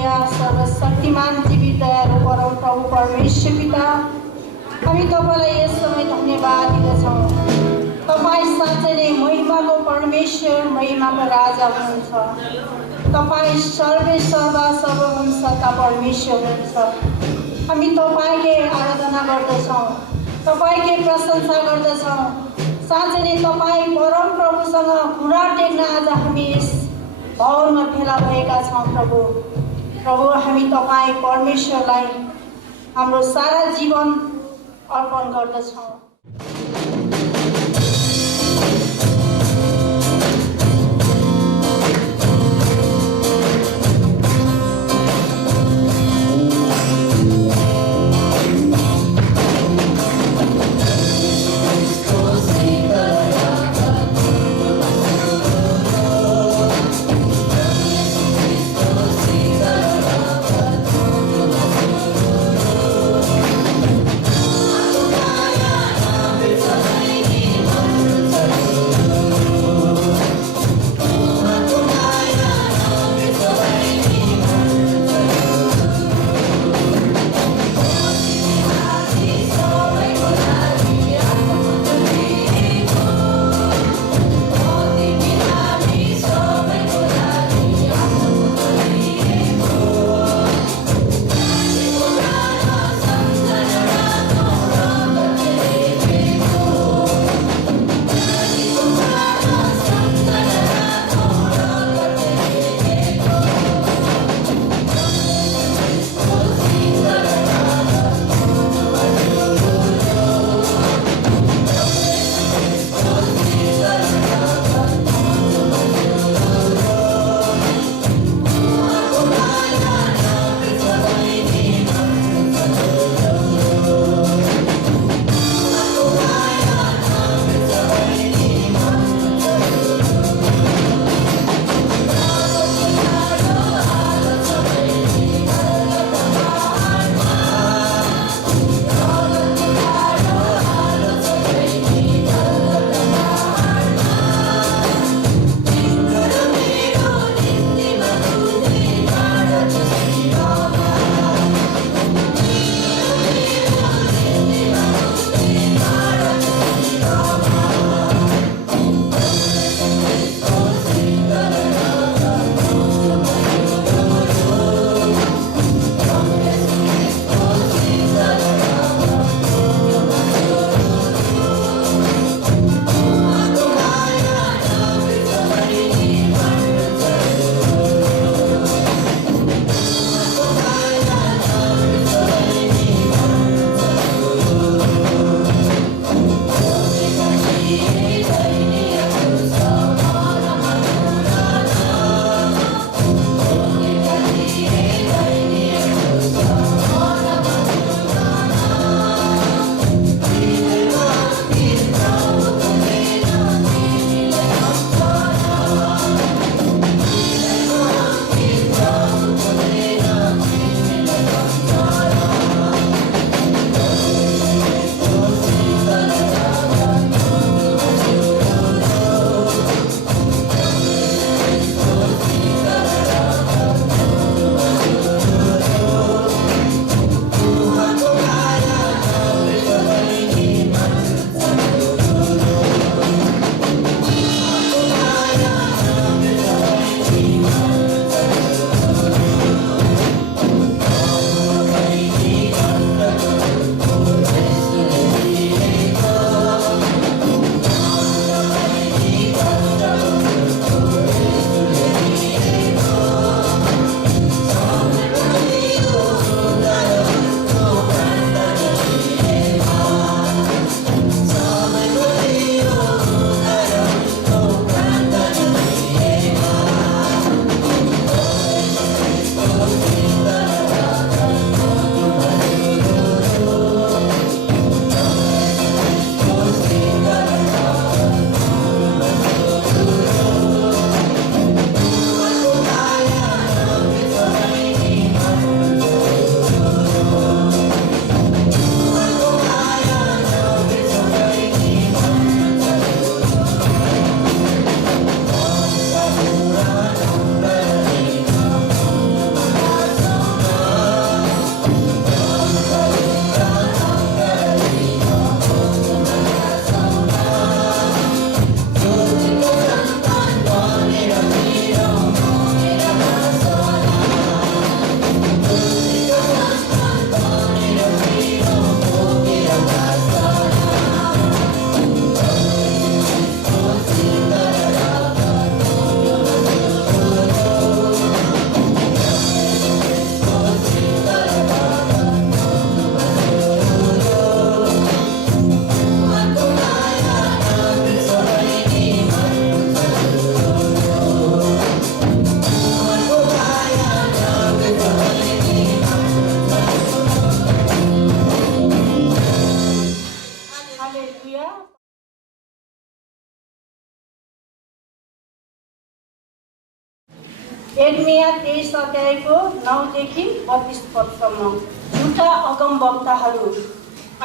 प्रिय सर्वशक्तिमान जीवित दयालु परम प्रभु परमेश्वर पिता, हामी तपाईँलाई यस समय धन्यवाद दिँदछौँ। तपाईँ साँच्चै नै महिमाको परमेश्वर, महिमाको राजा हुनुहुन्छ। तपाईँ सर्वेसर्वा सर्वभूम सत्ता परमेश्वर हुनुहुन्छ। हामी तपाईँकै आराधना गर्दछौँ, तपाईँकै प्रशंसा गर्दछौँ। साँच्चै नै तपाईँ परम प्रभुसँग कुरा टेक्न आज हामी यस भवनमा भेला भएका छौँ। प्रभु हामी तपाईँ परमेश्वरलाई हाम्रो सारा जीवन अर्पण गर्दछौँ। यिर्मिया 23 अध्यायको 9 देखि 32 पदसम्म। झुटा अगमवक्ताहरू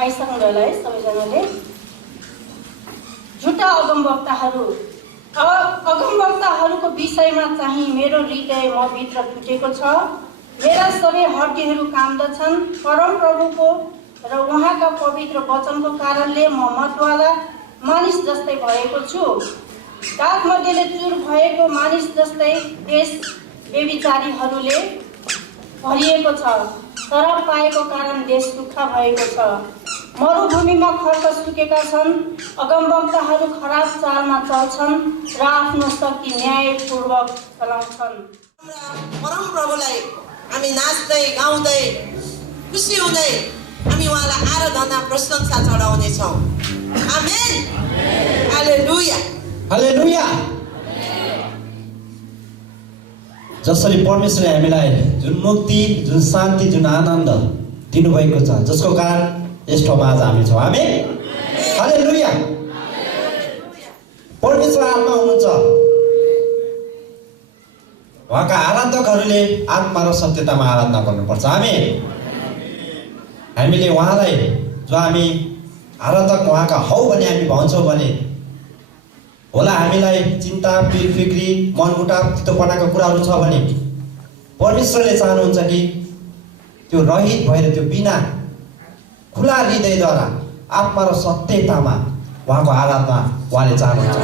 आइसँग ल है सबैजनाले। झुटा अगमवक्ताहरू अगमवक्ताहरूको विषयमा चाहिँ मेरो हृदय मभित्र टुटेको छ। मेरा सबै हड्डीहरू काम्दछन्। परम प्रभुको र उहाँका पवित्र वचनको कारणले म मतवाला मानिस जस्तै भएको छु। दागमध्येले चुर भएको मानिस जस्तै देश व्यभिचारीहरूले भरिएको छ। शराब पाएको कारण देश सुक्खा भएको छ। मरुभूमिमा खर्क सुकेका छन्। अगमवक्ताहरू खराब चालमा चल्छन् र आफ्नो शक्ति न्यायपूर्वक चलाउँछन्। परम प्रभुलाई हामी नाच्दै गाउँदै खुसी हुँदै हामी उहाँलाई आराधना प्रशंसा चढाउनेछौँ। आमेन। हालेलुया हालेलुया। जसरी परमेश्वरले हामीलाई जुन मुक्ति, जुन शान्ति, जुन आनन्द दिनुभएको छ, जसको कारण यस ठाउँमा आज हामी छौँ। आमेन। हालेलुया। परमेश्वर आत्मा हुनुहुन्छ। उहाँका आराधकहरूले आत्मा र सत्यतामा आराधना गर्नुपर्छ। आमेन। हामीले उहाँलाई जो हामी आराधक उहाँका हौ भने हामी भन्छौँ भने होला हामीलाई चिन्ता, पिर फिक्री, मनमुटाव, तितोपनाका कुराहरू छ भने परमेश्वरले चाहनुहुन्छ कि त्यो रहित भएर त्यो बिना खुला हृदयद्वारा आत्मा र सत्यतामा उहाँको आराधना उहाँले चाहनुहुन्छ।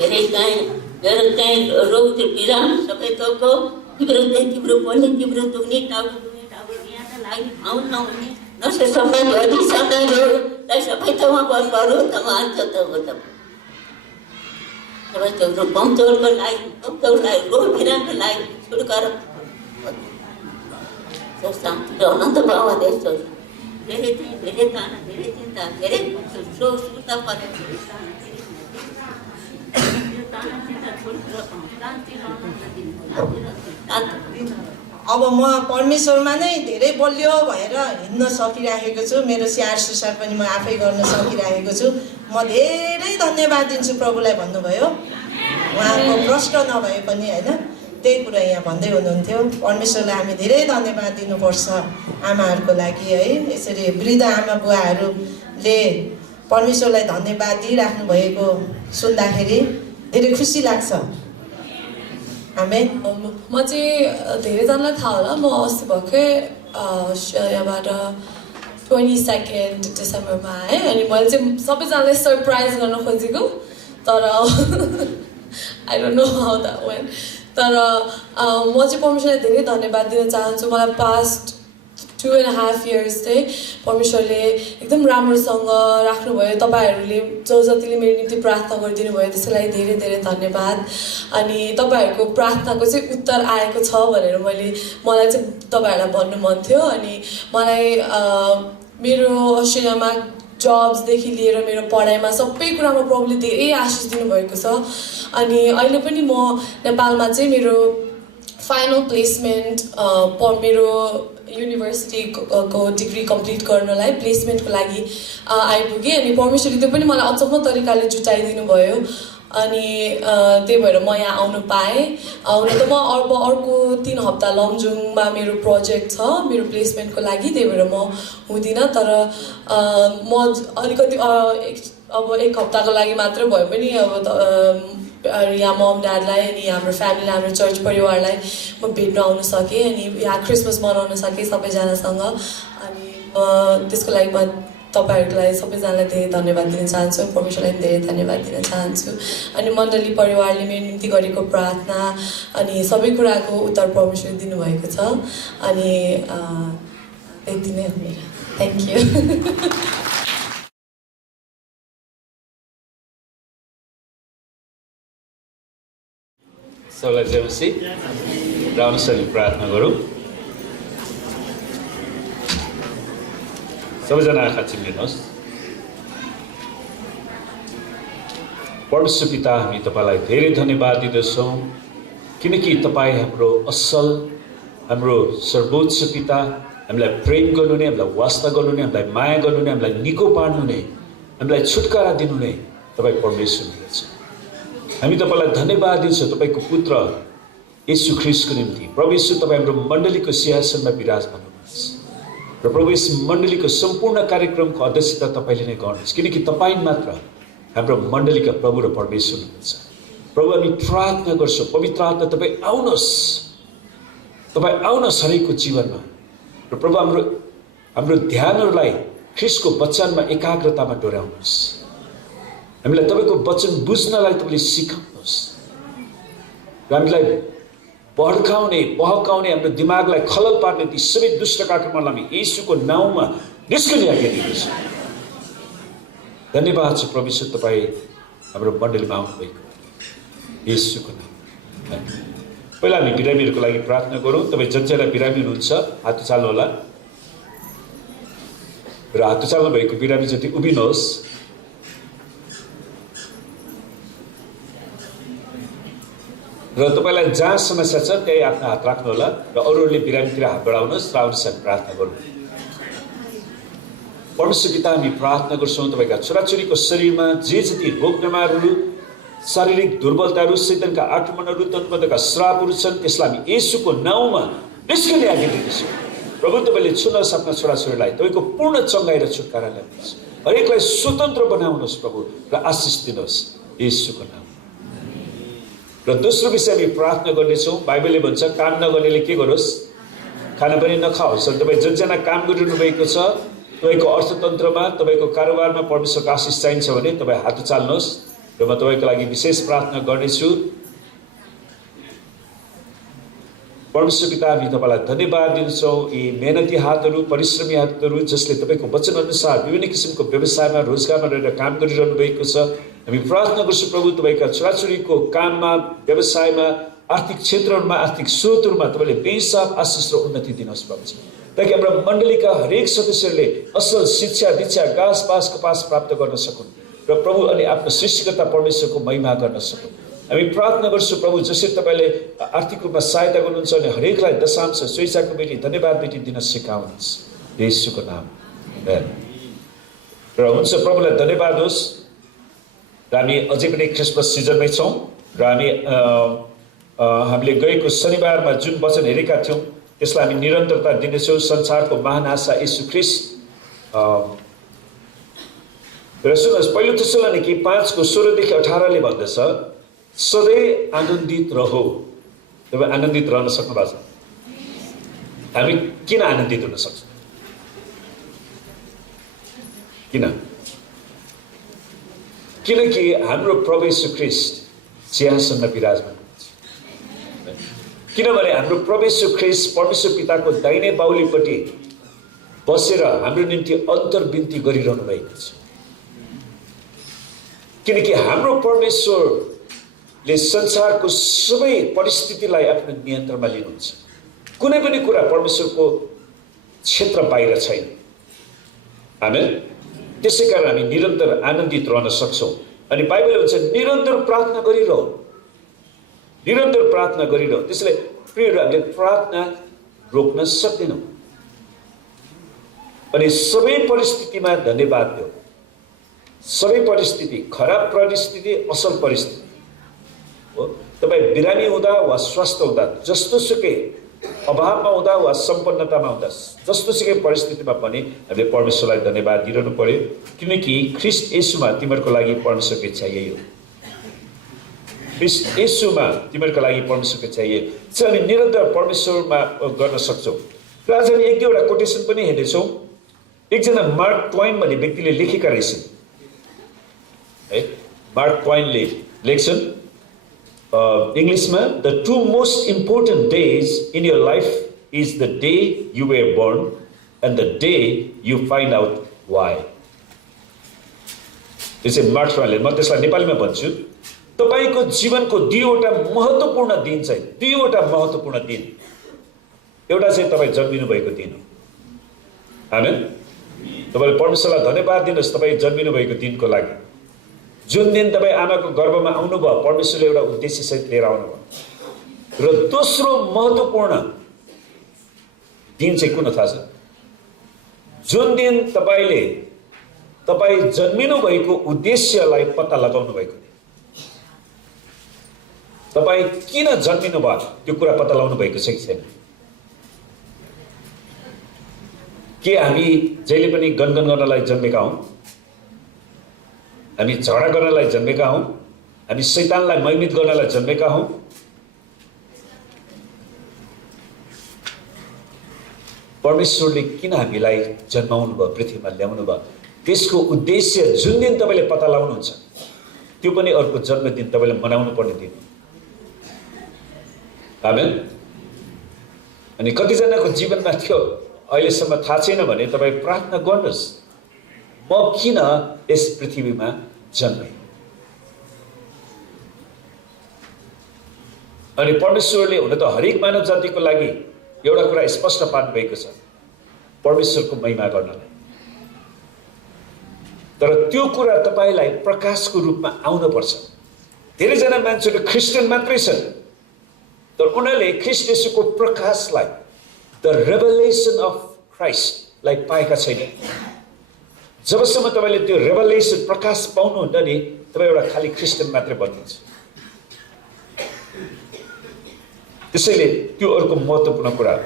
धेरै चाहिँ मेरो चाहिँ रोग बिराम सबै थोकको तिम्रो चाहिँ तिम्रो पनि तिम्रो दुख्ने टाउको यहाँ त लाग्ने ठाउँ नहुने नसे सबै भरि सबै रोगलाई सबै ठाउँमा बरु त मान्छ त हो त सबै त्यो कमजोरको लागि रोग बिरामको लागि छुटकारा शान्ति र अनन्त भाव देश धेरै ताना धेरै चिन्ता धेरै शोक सुर्ता परेको अब म परमेश्वरमा नै धेरै बलियो भएर हिँड्न सकिरहेको छु। मेरो स्याहार सुसार पनि म आफै गर्न सकिरहेको छु। म धेरै धन्यवाद दिन्छु प्रभुलाई भन्नुभयो, उहाँको प्रश्न नभए पनि होइन, त्यही कुरा यहाँ भन्दै हुनुहुन्थ्यो। परमेश्वरलाई हामी धेरै धन्यवाद दिनुपर्छ आमाहरूको लागि है। यसरी वृद्ध आमा बुवाहरूले परमेश्वरलाई धन्यवाद दिइराख्नु भएको सुन्दाखेरि धेरै खुसी लाग्छ। आमेन। म चाहिँ धेरैजनालाई थाहा होला, म अस्ति भर्खरै यहाँबाट 22 डिसेम्बरमा आएँ अनि मैले चाहिँ सबैजनालाई सरप्राइज गर्न खोजेको, तर I don't know how that went. तर म चाहिँ परमेश्वरलाई धेरै धन्यवाद दिन चाहन्छु। मलाई पास्ट 2.5 years चाहिँ परमेश्वरले एकदम राम्रोसँग राख्नुभयो। तपाईँहरूले जतिले मेरो निम्ति प्रार्थना गरिदिनु भयो त्यसको लागि धेरै धेरै धन्यवाद। अनि तपाईँहरूको प्रार्थनाको चाहिँ उत्तर आएको छ भनेर मलाई चाहिँ तपाईँहरूलाई भन्नु मन थियो। अनि मलाई मेरो अस्ट्रेलियामा जब्सदेखि लिएर मेरो पढाइमा सबै कुरामा प्रभुले धेरै आशिष दिनुभएको छ। अनि अहिले पनि म नेपालमा चाहिँ मेरो फाइनल प्लेसमेन्ट मेरो युनिभर्सिटीको डिग्री कम्प्लिट गर्नलाई प्लेसमेन्टको लागि आइपुगेँ अनि परमेश्वरले त्यो पनि मलाई अचम्म तरिकाले जुटाइदिनु भयो अनि त्यही भएर म यहाँ आउनु पाएँ। हुन त म अब अर्को 3 हप्ता लमजुङमा मेरो प्रोजेक्ट छ मेरो प्लेसमेन्टको लागि, त्यही भएर म हुँदिनँ। तर म अलिकति अब 1 हप्ताको लागि मात्र भए पनि अब यहाँ मम ड्याडलाई अनि हाम्रो फ्यामिलीलाई हाम्रो चर्च परिवारलाई म भेट्न आउन सकेँ अनि यहाँ क्रिसमस मनाउन सकेँ सबैजनासँग। अनि त्यसको लागि म तपाईहरुलाई सबैजनालाई धेरै धन्यवाद दिन चाहन्छु, परमेश्वरलाई पनि धेरै धन्यवाद दिन चाहन्छु। अनि मण्डली परिवारले मेरो निम्ति गरेको प्रार्थना अनि सबै कुराको उत्तर परमेश्वरले दिनुभएको छ अनि यति नै हो मेरो। Thank you. सबैलाई जय मसीह। राम्रोसँग प्रार्थना गरौँ। सबैजना आँखा चिम्लिनुहोस्। परमेश्वर पिता, हामी तपाईलाई धेरै धन्यवाद दिँदछौँ किनकि तपाईँ हाम्रो असल, हाम्रो सर्वोच्च पिता, हामीलाई प्रेम गर्नुहुने, हामीलाई वास्ता गर्नुहुने, हामीलाई माया गर्नुहुने, हामीलाई निको पार्नुहुने, हामीलाई छुटकारा दिनुहुने तपाईँ परमेश्वर हुनुहुन्छ। हामी तपाईलाई धन्यवाद दिन्छौँ तपाईँको पुत्र येशू ख्रीष्टको निम्ति। प्रभु येशू, तपाईँ हाम्रो मण्डलीको सिंहासनमा विराजमान हुनुहुन्छ र प्रभु यस मण्डलीको सम्पूर्ण कार्यक्रमको अध्यक्षता तपाईँले नै गर्नुहुन्छ किनकि तपाईँ मात्र हाम्रो मण्डलीका प्रभु र परमेश्वर हुनुहुन्छ। प्रभु, हामी प्रार्थना गर्छौँ पवित्र आत्मा तपाईँ आउनुहोस्, तपाईँ आउनुहोस् हरेकको जीवनमा र प्रभु हाम्रो ध्यानहरूलाई ख्रीष्टको वचनमा एकाग्रतामा डोर्याउनुहोस्। हामीलाई तपाईँको वचन बुझ्नलाई तपाईँले सिकाउनुहोस् र हामीलाई भड्काउने बहकाउने हाम्रो दिमागलाई खलल पार्ने ती सबै दुष्टका आक्रमणलाई हामी येशूको नाउँमा निस्कने आज्ञा दिँदछौँ। धन्यवाद छ प्रभु यीशु, तपाईँ हाम्रो मण्डलीमा आउनुभएको येशूको नाम। पहिला हामी बिरामीहरूको लागि प्रार्थना गरौँ। तपाईँ जतिजना बिरामी हुनुहुन्छ हात उचाल्नु होला र हात उचाल्नु भएको बिरामी जति उभिनुहोस्। र तपाईँलाई जहाँ समस्या छ त्यही आफ्नो हात राख्नु होला र अरूहरूले बिरामीतिर हात बढाउनुहोस् र आउनुहोस् प्रार्थना गरौँ। परमेश्वर पिता, हामी प्रार्थना गर्छौँ तपाईँका छोराछोरीको शरीरमा जे जति रोग बेमारहरू, शारीरिक दुर्बलताहरू, शैतानका आक्रमणहरू, तन्त्रका श्रापहरू छन् त्यसलाई हामी येशूको नाउँमा निस्कने आज्ञा दिँदछौँ। प्रभु, तपाईँले छुनुहोस् आफ्ना छोराछोरीलाई, तपाईँको पूर्ण चङ्गाई र छुटकारा ल्याउनुहोस्, हरेकलाई स्वतन्त्र बनाउनुहोस् प्रभु र आशिष दिनुहोस् येशूको नाम। र दोस्रो विषय हामी प्रार्थना गर्नेछौँ। बाइबलले भन्छ काम नगर्नेले के गरोस्, खाना पनि नखाओस्। र तपाईँ जतिजना काम गरिरहनु भएको छ तपाईँको अर्थतन्त्रमा, तपाईँको कारोबारमा परमेश्वरको आशिष चाहिन्छ भने तपाईँ हात उचाल्नुहोस् र म तपाईँको लागि विशेष प्रार्थना गर्नेछु। परमेश्वर पिता, हामी तपाईँलाई धन्यवाद दिन्छौँ यी मेहनती हातहरू, परिश्रमी हातहरू जसले तपाईँको वचन अनुसार विभिन्न किसिमको व्यवसायमा, रोजगारमा रहेर काम गरिरहनु भएको छ। हामी प्रार्थना गर्छौँ प्रभु, तपाईँका छोराछोरीको काममा, व्यवसायमा, आर्थिक क्षेत्रहरूमा, आर्थिक स्रोतहरूमा तपाईँले बेहिसाब आशिष र उन्नति दिनुहोस् प्रभुजी, ताकि हाम्रा मण्डलीका हरेक सदस्यहरूले असल शिक्षा, दीक्षा, घाँस बाँस कपास प्राप्त गर्न सकुन् र प्रभु अनि आफ्नो सृष्टिकर्ता परमेश्वरको महिमा गर्न सकुन्। हामी प्रार्थना गर्छौँ प्रभु, जसरी तपाईँले आर्थिक रूपमा सहायता गर्नुहुन्छ अनि हरेकलाई दशांश, स्वेच्छाको बेटी, धन्यवाद बेटी दिन सिकाउनुहोस् येशूको नाम। र हुन्छ, प्रभुलाई धन्यवाद होस्। र हामी अझै पनि क्रिसमस सिजनमै छौँ र हामीले गएको शनिबारमा जुन वचन हेरेका थियौँ त्यसलाई हामी निरन्तरता दिनेछौँ। संसारको महान आशा येशू ख्रीष्ट। र सुन्नुहोस्, पहिलो थेसलोनिके 5:16-18 भन्दछ, सधैँ आनन्दित रहो। तपाईँ आनन्दित रहन सक्नु भएको छ? हामी किन आनन्दित हुन सक्छौँ? किनकि हाम्रो प्रभु येशू ख्रीष्ट सिंहासनमा विराजमान हुनुहुन्छ। किनभने हाम्रो प्रभु येशू ख्रीष्ट परमेश्वर पिताको दाहिने बाहुलीपट्टि बसेर हाम्रो निम्ति अन्तर्विन्ती गरिरहनु भएको छ। किनकि हाम्रो परमेश्वरले संसारको सबै परिस्थितिलाई आफ्नो नियन्त्रणमा लिनुहुन्छ। कुनै पनि कुरा परमेश्वरको क्षेत्र बाहिर छैन। आमेन। त्यसै कारण हामी निरन्तर आनन्दित रहन सक्छौँ। अनि बाइबलले भन्छ निरन्तर प्रार्थना गरिरह, निरन्तर प्रार्थना गरिरह। त्यसैले प्रियहरू, हामीले प्रार्थना रोक्न सक्दैनौँ। अनि सबै परिस्थितिमा धन्यवाद दियो। सबै परिस्थिति, खराब परिस्थिति, असल परिस्थिति हो, तपाईँ बिरामी हुँदा वा स्वस्थ हुँदा, जस्तोसुकै अभावमा हुँदा वा सम्पन्नतामा हुँदा, जस्तोसुकै परिस्थितिमा पनि हामीले परमेश्वरलाई धन्यवाद दिइरहनु पर्यो, किनकि ख्रीष्ट येशूमा तिमीहरूको लागि परमेश्वरको इच्छा यही हो। ख्रीष्ट येशूमा तिमीहरूको लागि परमेश्वरको इच्छा यही हो चाहिँ हामी निरन्तर परमेश्वरमा गर्न सक्छौँ। र आज हामी एक दुईवटा कोटेसन पनि हेर्नेछौँ। एकजना मार्क ट्वाइन भन्ने व्यक्तिले लेखेका रहेछन् है। मार्क ट्वाइनले लेख्छन् इङ्ग्लिसमा, the two most important days in your life is the day you were born and the day you find out why. यो चाहिँ मार्क ट्वाइनले, म त्यसलाई नेपालीमा भन्छु, तपाईँको जीवनको दुईवटा महत्त्वपूर्ण दिन चाहिँ, दुईवटा महत्त्वपूर्ण दिन, एउटा चाहिँ तपाईँ जन्मिनु भएको दिन हो। आमेन। तपाईँले परमेश्वरलाई धन्यवाद दिनुहोस् तपाईँ जन्मिनु भएको दिनको लागि। जुन दिन तपाईँ आमाको गर्भमा आउनुभयो, परमेश्वरले एउटा उद्देश्यसहित लिएर आउनुभयो। र दोस्रो महत्त्वपूर्ण दिन चाहिँ कुन थाहा छ? जुन दिन तपाईँ जन्मिनु भएको उद्देश्यलाई पत्ता लगाउनु भएको दिन। तपाईँ किन जन्मिनु भयो त्यो कुरा पत्ता लगाउनु भएको छ कि छैन? के हामी जहिले पनि गनगन गर्नलाई जन्मेका हौँ? हामी झगडा गर्नलाई जन्मेका हौँ? हामी शैतानलाई महिमित गर्नलाई जन्मेका हौँ? परमेश्वरले किन हामीलाई जन्माउनु भयो, पृथ्वीमा ल्याउनु भयो, त्यसको उद्देश्य जुन दिन तपाईँले पत्ता लगाउनुहुन्छ त्यो पनि अर्को जन्मदिन तपाईँले मनाउनु पर्ने दिन हो। आमेन। अनि कतिजनाको जीवनमा थियो अहिलेसम्म थाहा छैन भने तपाईँ प्रार्थना गर्नुहोस्, म किन यस पृथ्वीमा जन्मेँ? अनि परमेश्वरले हुन त हरेक मानव जातिको लागि एउटा कुरा स्पष्ट पार्नु भएको छ, परमेश्वरको महिमा गर्नलाई। तर त्यो कुरा तपाईँलाई प्रकाशको रूपमा आउनुपर्छ। धेरैजना मान्छेहरू क्रिस्चियन मात्रै छन्, तर उनीहरूले ख्रीष्ट येशूको प्रकाशलाई, द रेभलेसन अफ क्राइस्टलाई पाएका छैनन्। जबसम्म तपाईँले त्यो रेभलेसन प्रकाश पाउनुहुन्न नि, तपाईँ एउटा खाली क्रिस्चियन मात्रै बन्नुहुन्छ। त्यसैले त्यो अर्को महत्त्वपूर्ण कुरा हो।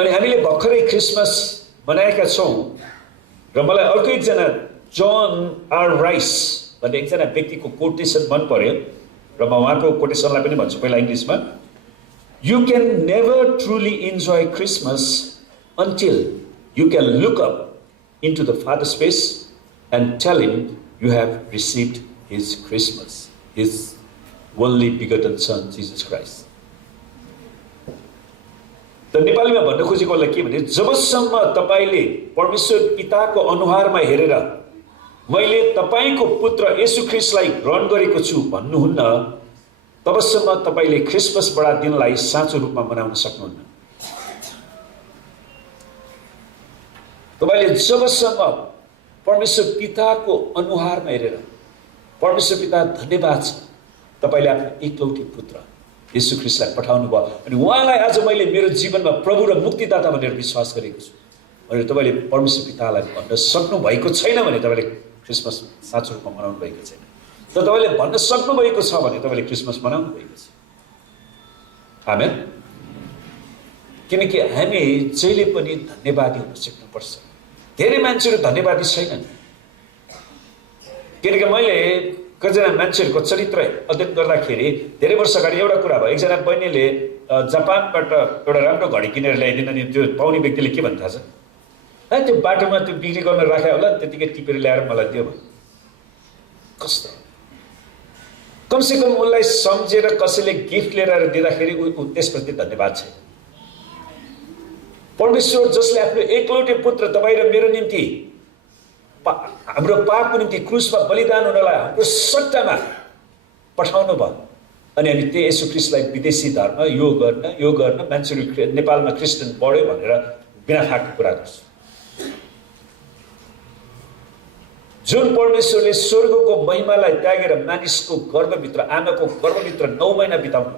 अनि हामीले भर्खरै क्रिसमस मनाएका छौँ र मलाई अर्को एकजना जन आर राइस भन्ने एकजना व्यक्तिको कोटेसन मन पर्यो र म उहाँको कोटेसनलाई पनि भन्छु पहिला इङ्ग्लिसमा। You can never truly enjoy Christmas until you can look up into the Father's face and tell him you have received his Christmas, his only begotten Son, Jesus Christ. त नेपालीमा भन्न खोजेकोलाई के भने, जबसम्म तपाईँले परमेश्वर पिताको अनुहारमा हेरेर मैले तपाईँको पुत्र येशू ख्रीष्टलाई ग्रहण गरेको छु भन्नुहुन्न, तबसम्म तपाईँले क्रिसमस बडा दिनलाई साँचो रूपमा मनाउन सक्नुहुन्न। तपाईँले जबसम्म परमेश्वर पिताको अनुहारमा हेरेर परमेश्वर पिता धन्यवाद छ तपाईँले आफ्नो एकलौटी पुत्र येशू ख्रीष्टलाई पठाउनु भयो अनि उहाँलाई आज मैले मेरो जीवनमा प्रभु र मुक्तिदाता भनेर विश्वास गरेको छु भनेर तपाईँले परमेश्वर पितालाई भन्न सक्नु भएको छैन भने तपाईँले क्रिसमस साँचो रूपमा मनाउनु भएको छैन। तर तपाईँले भन्न सक्नु भएको छ भने तपाईँले क्रिसमस मनाउनु भएको छ। आमेन। किनकि हामी जहिले पनि धन्यवादी हुन सिक्नुपर्छ। धेरै मान्छेहरू धन्यवादी छैनन्। किनकि मैले कतिजना मान्छेहरूको चरित्र अध्ययन गर्दाखेरि धेरै वर्ष अगाडि एउटा कुरा भयो, एकजना बहिनीले जापानबाट एउटा राम्रो घडी किनेर ल्याइदिन नि त्यो पाउने व्यक्तिले के भन्छ थाहा छ? त्यो बाटोमा त्यो बिक्री गर्न राखे होला त्यतिकै टिपेर ल्याएर मलाई दियो भने कस्तो कमसेकम उसलाई सम्झेर कसैले गिफ्ट लिएर दिँदाखेरि त्यसप्रति धन्यवाद छ। परमेश्वर जसले आफ्नो एकलौटे पुत्र तपाईँ र मेरो निम्ति हाम्रो पापको निम्ति क्रुसमा बलिदान हुनलाई हाम्रो सट्टामा पठाउनु भयो अनि हामी त्यो येशू ख्रीष्टलाई विदेशी धर्म यो गर्न मान्छेहरू नेपालमा क्रिस्चियन बढ्यो भनेर बिना फाको कुरा गर्छ। जुन परमेश्वरले स्वर्गको महिमालाई त्यागेर मानिसको गर्भभित्र आमाको गर्भभित्र 9 महिना बिताउनु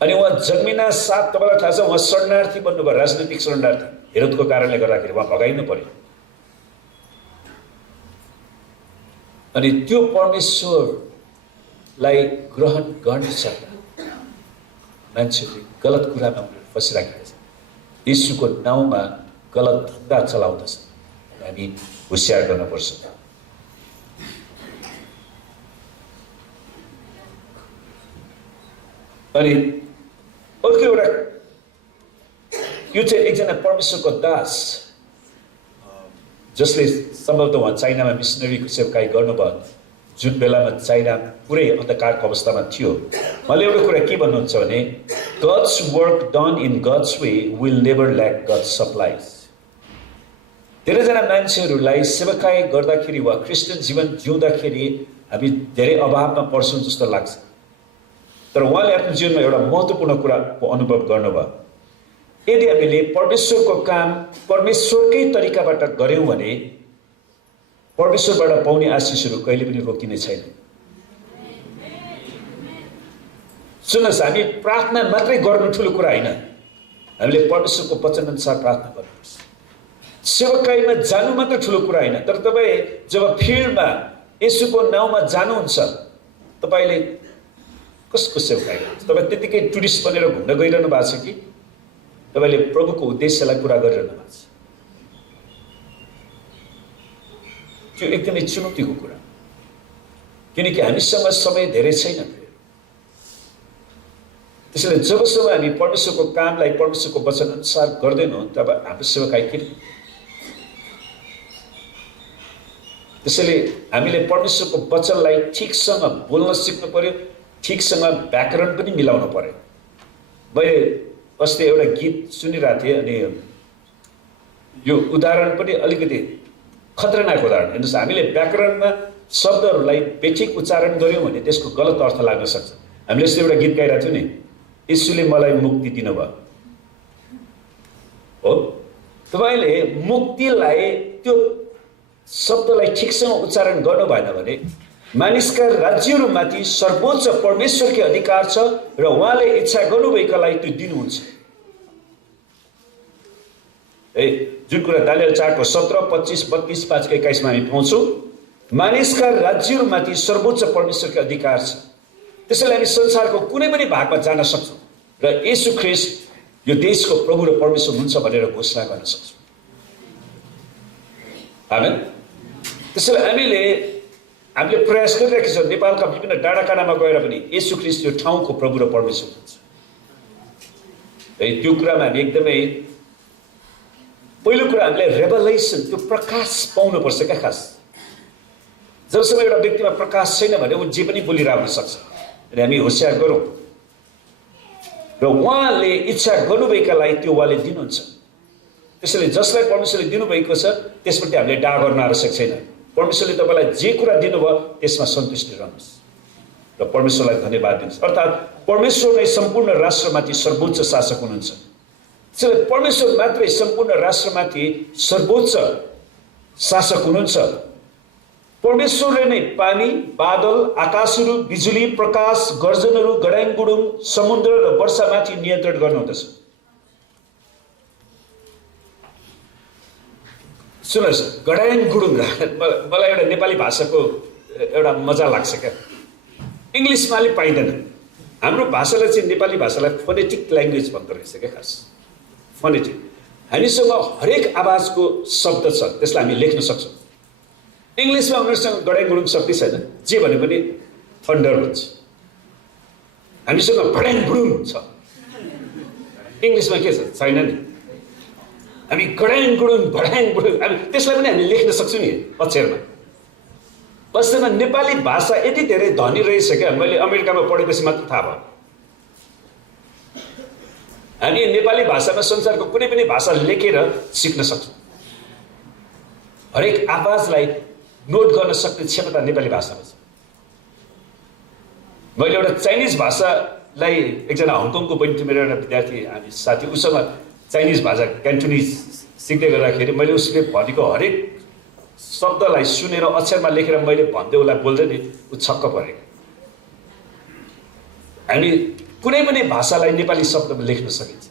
अनि उहाँ जन्मिना साथ तपाईँलाई थाहा छ उहाँ शरणार्थी बन्नुभयो राजनैतिक शरणार्थी हेरोदको कारणले गर्दाखेरि उहाँ भगाइनु पर्यो अनि त्यो परमेश्वरलाई ग्रहण गर्न सक्दा मान्छेले गलत कुरामा फसिराखेका छन् यीशुको नाउँमा गलत धन्दा चलाउँदछ हामी होसियार गर्नुपर्छ अनि अर्को एउटा यो चाहिँ एकजना परमेश्वरको दास जसले सम्भवतः उहाँ चाइनामा मिसनरीको सेवकाई गर्नुभयो जुन बेलामा चाइना पुरै अन्धकारको अवस्थामा थियो उहाँले एउटा कुरा के भन्नुहुन्छ भने God's work done in God's way will never lack God's supplies धेरैजना मान्छेहरूलाई सेवकाई गर्दाखेरि वा क्रिस्चियन जीवन जिउँदाखेरि हामी धेरै अभावमा पर्छौँ जस्तो लाग्छ तर उहाँले आफ्नो जीवनमा एउटा महत्त्वपूर्ण कुराको अनुभव गर्नुभयो यदि हामीले परमेश्वरको काम परमेश्वरकै तरिकाबाट गर्यौँ भने परमेश्वरबाट पाउने आशिषहरू कहिले पनि रोकिने छैन सुन्नुहोस् हामी प्रार्थना मात्रै गर्नु ठुलो कुरा होइन हामीले परमेश्वरको वचनअनुसार प्रार्थना गर्नुपर्छ सेवकाईमा जानु मात्र ठुलो कुरा होइन तर तपाईँ जब फिल्डमा येशूको नाउँमा जानुहुन्छ तपाईँले कसको सेवकाई गर्नुहुन्छ तपाईँ त्यतिकै टुरिस्ट बनेर घुम्न गइरहनु भएको छ कि तपाईँले प्रभुको उद्देश्यलाई पुरा गरिरहनु भएको छ त्यो एकदमै चुनौतीको कुरा किनकि हामीसँग समय धेरै छैन त्यसैले जबसम्म हामी परमेश्वरको कामलाई परमेश्वरको वचन अनुसार गर्दैनौँ तब हाम्रो सेवकाई के त्यसैले हामीले परमेश्वरको वचनलाई ठिकसँग बोल्न सिक्नु पर्यो ठिकसँग व्याकरण पनि मिलाउनु पर्यो मैले अस्ति एउटा गीत सुनिरहेको थिएँ अनि यो उदाहरण पनि अलिकति खतरनाक उदाहरण हेर्नुहोस् हामीले व्याकरणमा शब्दहरूलाई बेठिक उच्चारण गऱ्यौँ भने त्यसको गलत अर्थ लाग्न सक्छ हामीले यस्तो एउटा गीत गाइरहेको थियौँ नि यीशुले मलाई मुक्ति दिनुभयो हो तपाईँले मुक्तिलाई त्यो शब्दलाई ठिकसँग उच्चारण गर्नु भएन भने मानिसका राज्यहरूमाथि सर्वोच्च परमेश्वरकै अधिकार छ र उहाँले इच्छा गर्नुभएकालाई त्यो दिनुहुन्छ है जुन कुरा दानियल 4 को 17, 25, 32, 5, 21 मा हामी पाउँछौँ मानिसका राज्यहरूमाथि सर्वोच्च परमेश्वरको अधिकार छ त्यसैले हामी संसारको कुनै पनि भागमा जान सक्छौँ र येशू ख्रीष्ट यो देशको प्रभु र परमेश्वर हुन्छ भनेर घोषणा गर्न सक्छौँ आमेन त्यसैले हामीले प्रयास गरिरहेका छौँ नेपालका विभिन्न डाँडाकाँडामा गएर पनि येशू ख्रीष्ट यो ठाउँको प्रभु र परमेश्वर हुन्छ है त्यो कुरामा हामी एकदमै पहिलो कुरा हामीले रेभलेसन त्यो प्रकाश पाउनुपर्छ क्या खास जबसम्म एउटा व्यक्तिमा प्रकाश छैन भने ऊ जे पनि बोलिरहन सक्छ र हामी होसियार गरौँ र उहाँले इच्छा गर्नुभएकालाई त्यो उहाँले दिनुहुन्छ त्यसैले जसलाई परमेश्वरले दिनुभएको छ त्यसप्रति हामीले डाह गर्न आवश्यक छैन परमेश्वरले तपाईँलाई जे कुरा दिनुभयो त्यसमा सन्तुष्ट रहनुहोस् र परमेश्वरलाई धन्यवाद दिनुहोस् अर्थात् परमेश्वर नै सम्पूर्ण राष्ट्रमाथि सर्वोच्च शासक हुनुहुन्छ त्यसैले परमेश्वर मात्रै सम्पूर्ण राष्ट्रमाथि सर्वोच्च शासक हुनुहुन्छ परमेश्वरले नै पानी बादल आकाशहरू बिजुली प्रकाश गर्जनहरू गडाङ गुडुङ समुद्र र वर्षामाथि नियन्त्रण गर्नुहुँदछ सुन्नुहोस् गडाङ गुडुङ मलाई एउटा नेपाली भाषाको एउटा मजा लाग्छ क्या इङ्ग्लिसमा अलिक पाइँदैन हाम्रो भाषालाई चाहिँ नेपाली भाषालाई फोनेटिक ल्याङ्ग्वेज भन्दो रहेछ क्या खास फोनेटिक हामीसँग हरेक आवाजको शब्द छ त्यसलाई हामी लेख्न सक्छौँ इङ्ग्लिसमा उनीहरूसँग गडाङ गुडुङ शब्द छैन जे भने पनि थन्डर भन्छ हामीसँग गडाङ गुडुङ छ इङ्ग्लिसमा के छ छैन नि हामी गडाङ गुडुङ हामी त्यसलाई पनि हामी लेख्न सक्छौँ नि अक्षरमा वास्तवमा नेपाली भाषा यति धेरै धनी रहेछ क्या मैले अमेरिकामा पढेपछि मात्र थाहा भयो हामी नेपाली भाषामा संसारको कुनै पनि भाषा लेखेर सिक्न सक्छौँ हरेक आवाजलाई नोट गर्न सक्ने क्षमता नेपाली भाषामा छ मैले एउटा चाइनिज भाषालाई एकजना हङकङको बहिनी थियो मेरो एउटा विद्यार्थी हामी साथी उसँग चाइनिज भाषा क्यान्टोनिज सिक्दै गर्दाखेरि मैले उसले भनेको हरेक शब्दलाई सुनेर अक्षरमा लेखेर मैले भन्दै उसलाई बोल्दै नि ऊ छक्क परेको। हामी कुनै पनि भाषालाई नेपाली शब्दमा लेख्न सकिन्छ।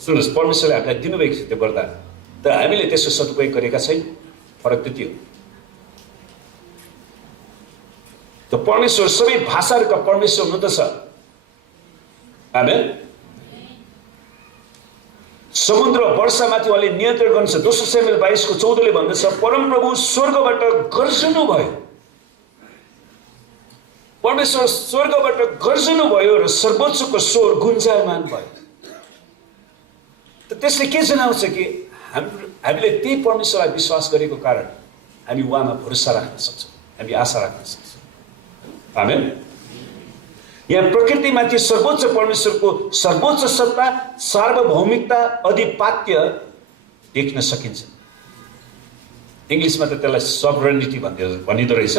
सुन्नुहोस्, परमेश्वरले हामीलाई दिनुभएको छ त्यो वरदान, तर हामीले त्यसको सदुपयोग गरेका छैन। फरक त्यति हो। त परमेश्वर सबै भाषाहरूका परमेश्वर हुँदछ। आमेन। समुद्र वर्षामाथि उहाँले नियन्त्रण गर्नुहुन्छ। 2 शमूएल 22:14 भन्दछ, परमप्रभु स्वर्गबाट गर्जनु भयो। परमेश्वर स्वर्गबाट गर्जनु भयो र सर्वोच्चको स्वर गुन्जायमान भयो। त त्यसले के जनाउँछ कि हामीले त्यही परमेश्वरलाई विश्वास गरेको कारण हामी उहाँमा भरोसा राख्न सक्छौँ, हामी आशा राख्न सक्छौँ। आमेन। यहाँ प्रकृतिमाथि सर्वोच्च परमेश्वरको सर्वोच्च सत्ता, सार्वभौमिकता, अधिपत्य देख्न सकिन्छ। इङ्ग्लिसमा त त्यसलाई सबरेनिटी भनिँदो रहेछ।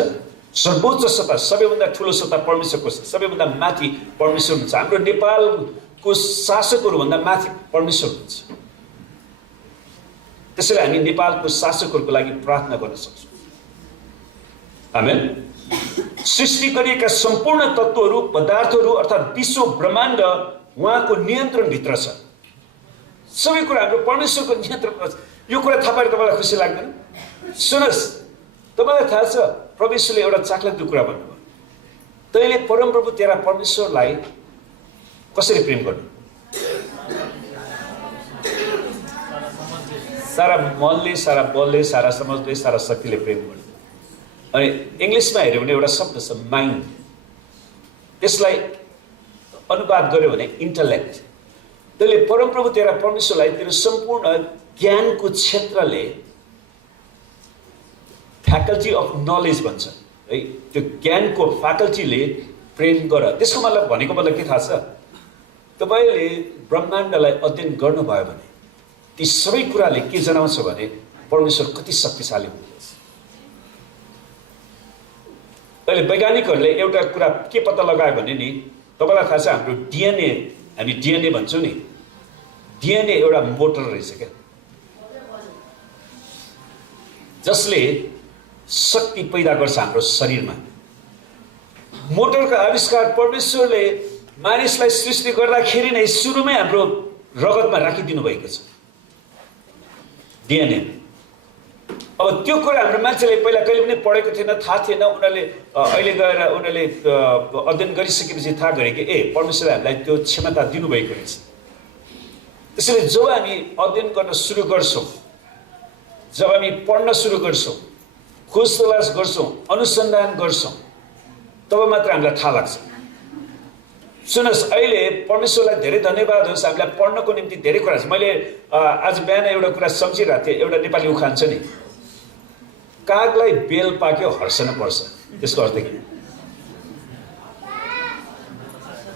सर्वोच्च सत्ता, सबैभन्दा ठुलो सत्ता परमेश्वरको छ, सबैभन्दा माथि परमेश्वर हुन्छ। हाम्रो नेपालको शासकहरूभन्दा माथि परमेश्वर हुन्छ। त्यसैले हामी नेपालको शासकहरूको लागि प्रार्थना गर्न सक्छौँ। आमेन। सृष्टि गरिएका सम्पूर्ण तत्त्वहरू, पदार्थहरू अर्थात् विश्व ब्रह्माण्ड उहाँको नियन्त्रणभित्र छ। सबै कुरा हाम्रो परमेश्वरको नियन्त्रणमा छ। यो कुरा थाहा पाएर तपाईँलाई खुसी लाग्दैन? सुन्नुहोस्, तपाईँलाई थाहा छ परमेश्वरले एउटा चाखलाग्दो कुरा भन्नुभयो, तैँले परमप्रभु तेरा परमेश्वरलाई कसरी प्रेम गर्नु? सारा मनले, सारा बलले, सारा समझले, सारा शक्तिले प्रेम गर्नु। अनि इङ्ग्लिसमा हेऱ्यो भने एउटा शब्द छ माइन्ड, त्यसलाई अनुवाद गर्यो भने इन्टलेक्ट। त्यसले परमप्रभु तेरा परमेश्वरलाई तेरो सम्पूर्ण ज्ञानको क्षेत्रले, फ्याकल्टी अफ नलेज भन्छ है, त्यो ज्ञानको फ्याकल्टीले प्रेम गर। त्यसको मतलब भनेको मतलब के थाहा छ? तपाईँले ब्रह्माण्डलाई अध्ययन गर्नुभयो भने ती सबै कुराले के जनाउँछ भने परमेश्वर कति शक्तिशाली हुनुहुन्छ। अहिले वैज्ञानिकहरूले एउटा कुरा के पत्ता लगायो भने नि, तपाईँलाई थाहा छ हाम्रो डिएनए, हामी डिएनए भन्छौँ नि, डिएनए एउटा मोटर रहेछ क्या, जसले शक्ति पैदा गर्छ हाम्रो शरीरमा। मोटरको आविष्कार परमेश्वरले मानिसलाई सृष्टि गर्दाखेरि नै सुरुमै हाम्रो रगतमा राखिदिनु भएको छ डिएनए। अब त्यो कुरा हाम्रो मान्छेले पहिला कहिले पनि पढेको थिएन, थाहा थिएन। उनीहरूले अहिले गएर उनीहरूले अध्ययन गरिसकेपछि थाहा गरे कि परमेश्वरले हामीलाई त्यो क्षमता दिनुभएको रहेछ। त्यसैले जब हामी अध्ययन गर्न सुरु गर्छौँ, जब हामी पढ्न सुरु गर्छौँ, खोज तलास गर्छौँ, अनुसन्धान गर्छौँ, तब मात्र हामीलाई थाहा लाग्छ। सुन्नुहोस्, अहिले परमेश्वरलाई धेरै धन्यवाद होस्, हामीलाई पढ्नको निम्ति धेरै कुरा छ। मैले आज बिहान एउटा कुरा सम्झिरहेको थिएँ। एउटा नेपाली उखान छ नि, कागलाई बेल पाक्यो हर्ष न पर्छ। त्यसको अर्थ के?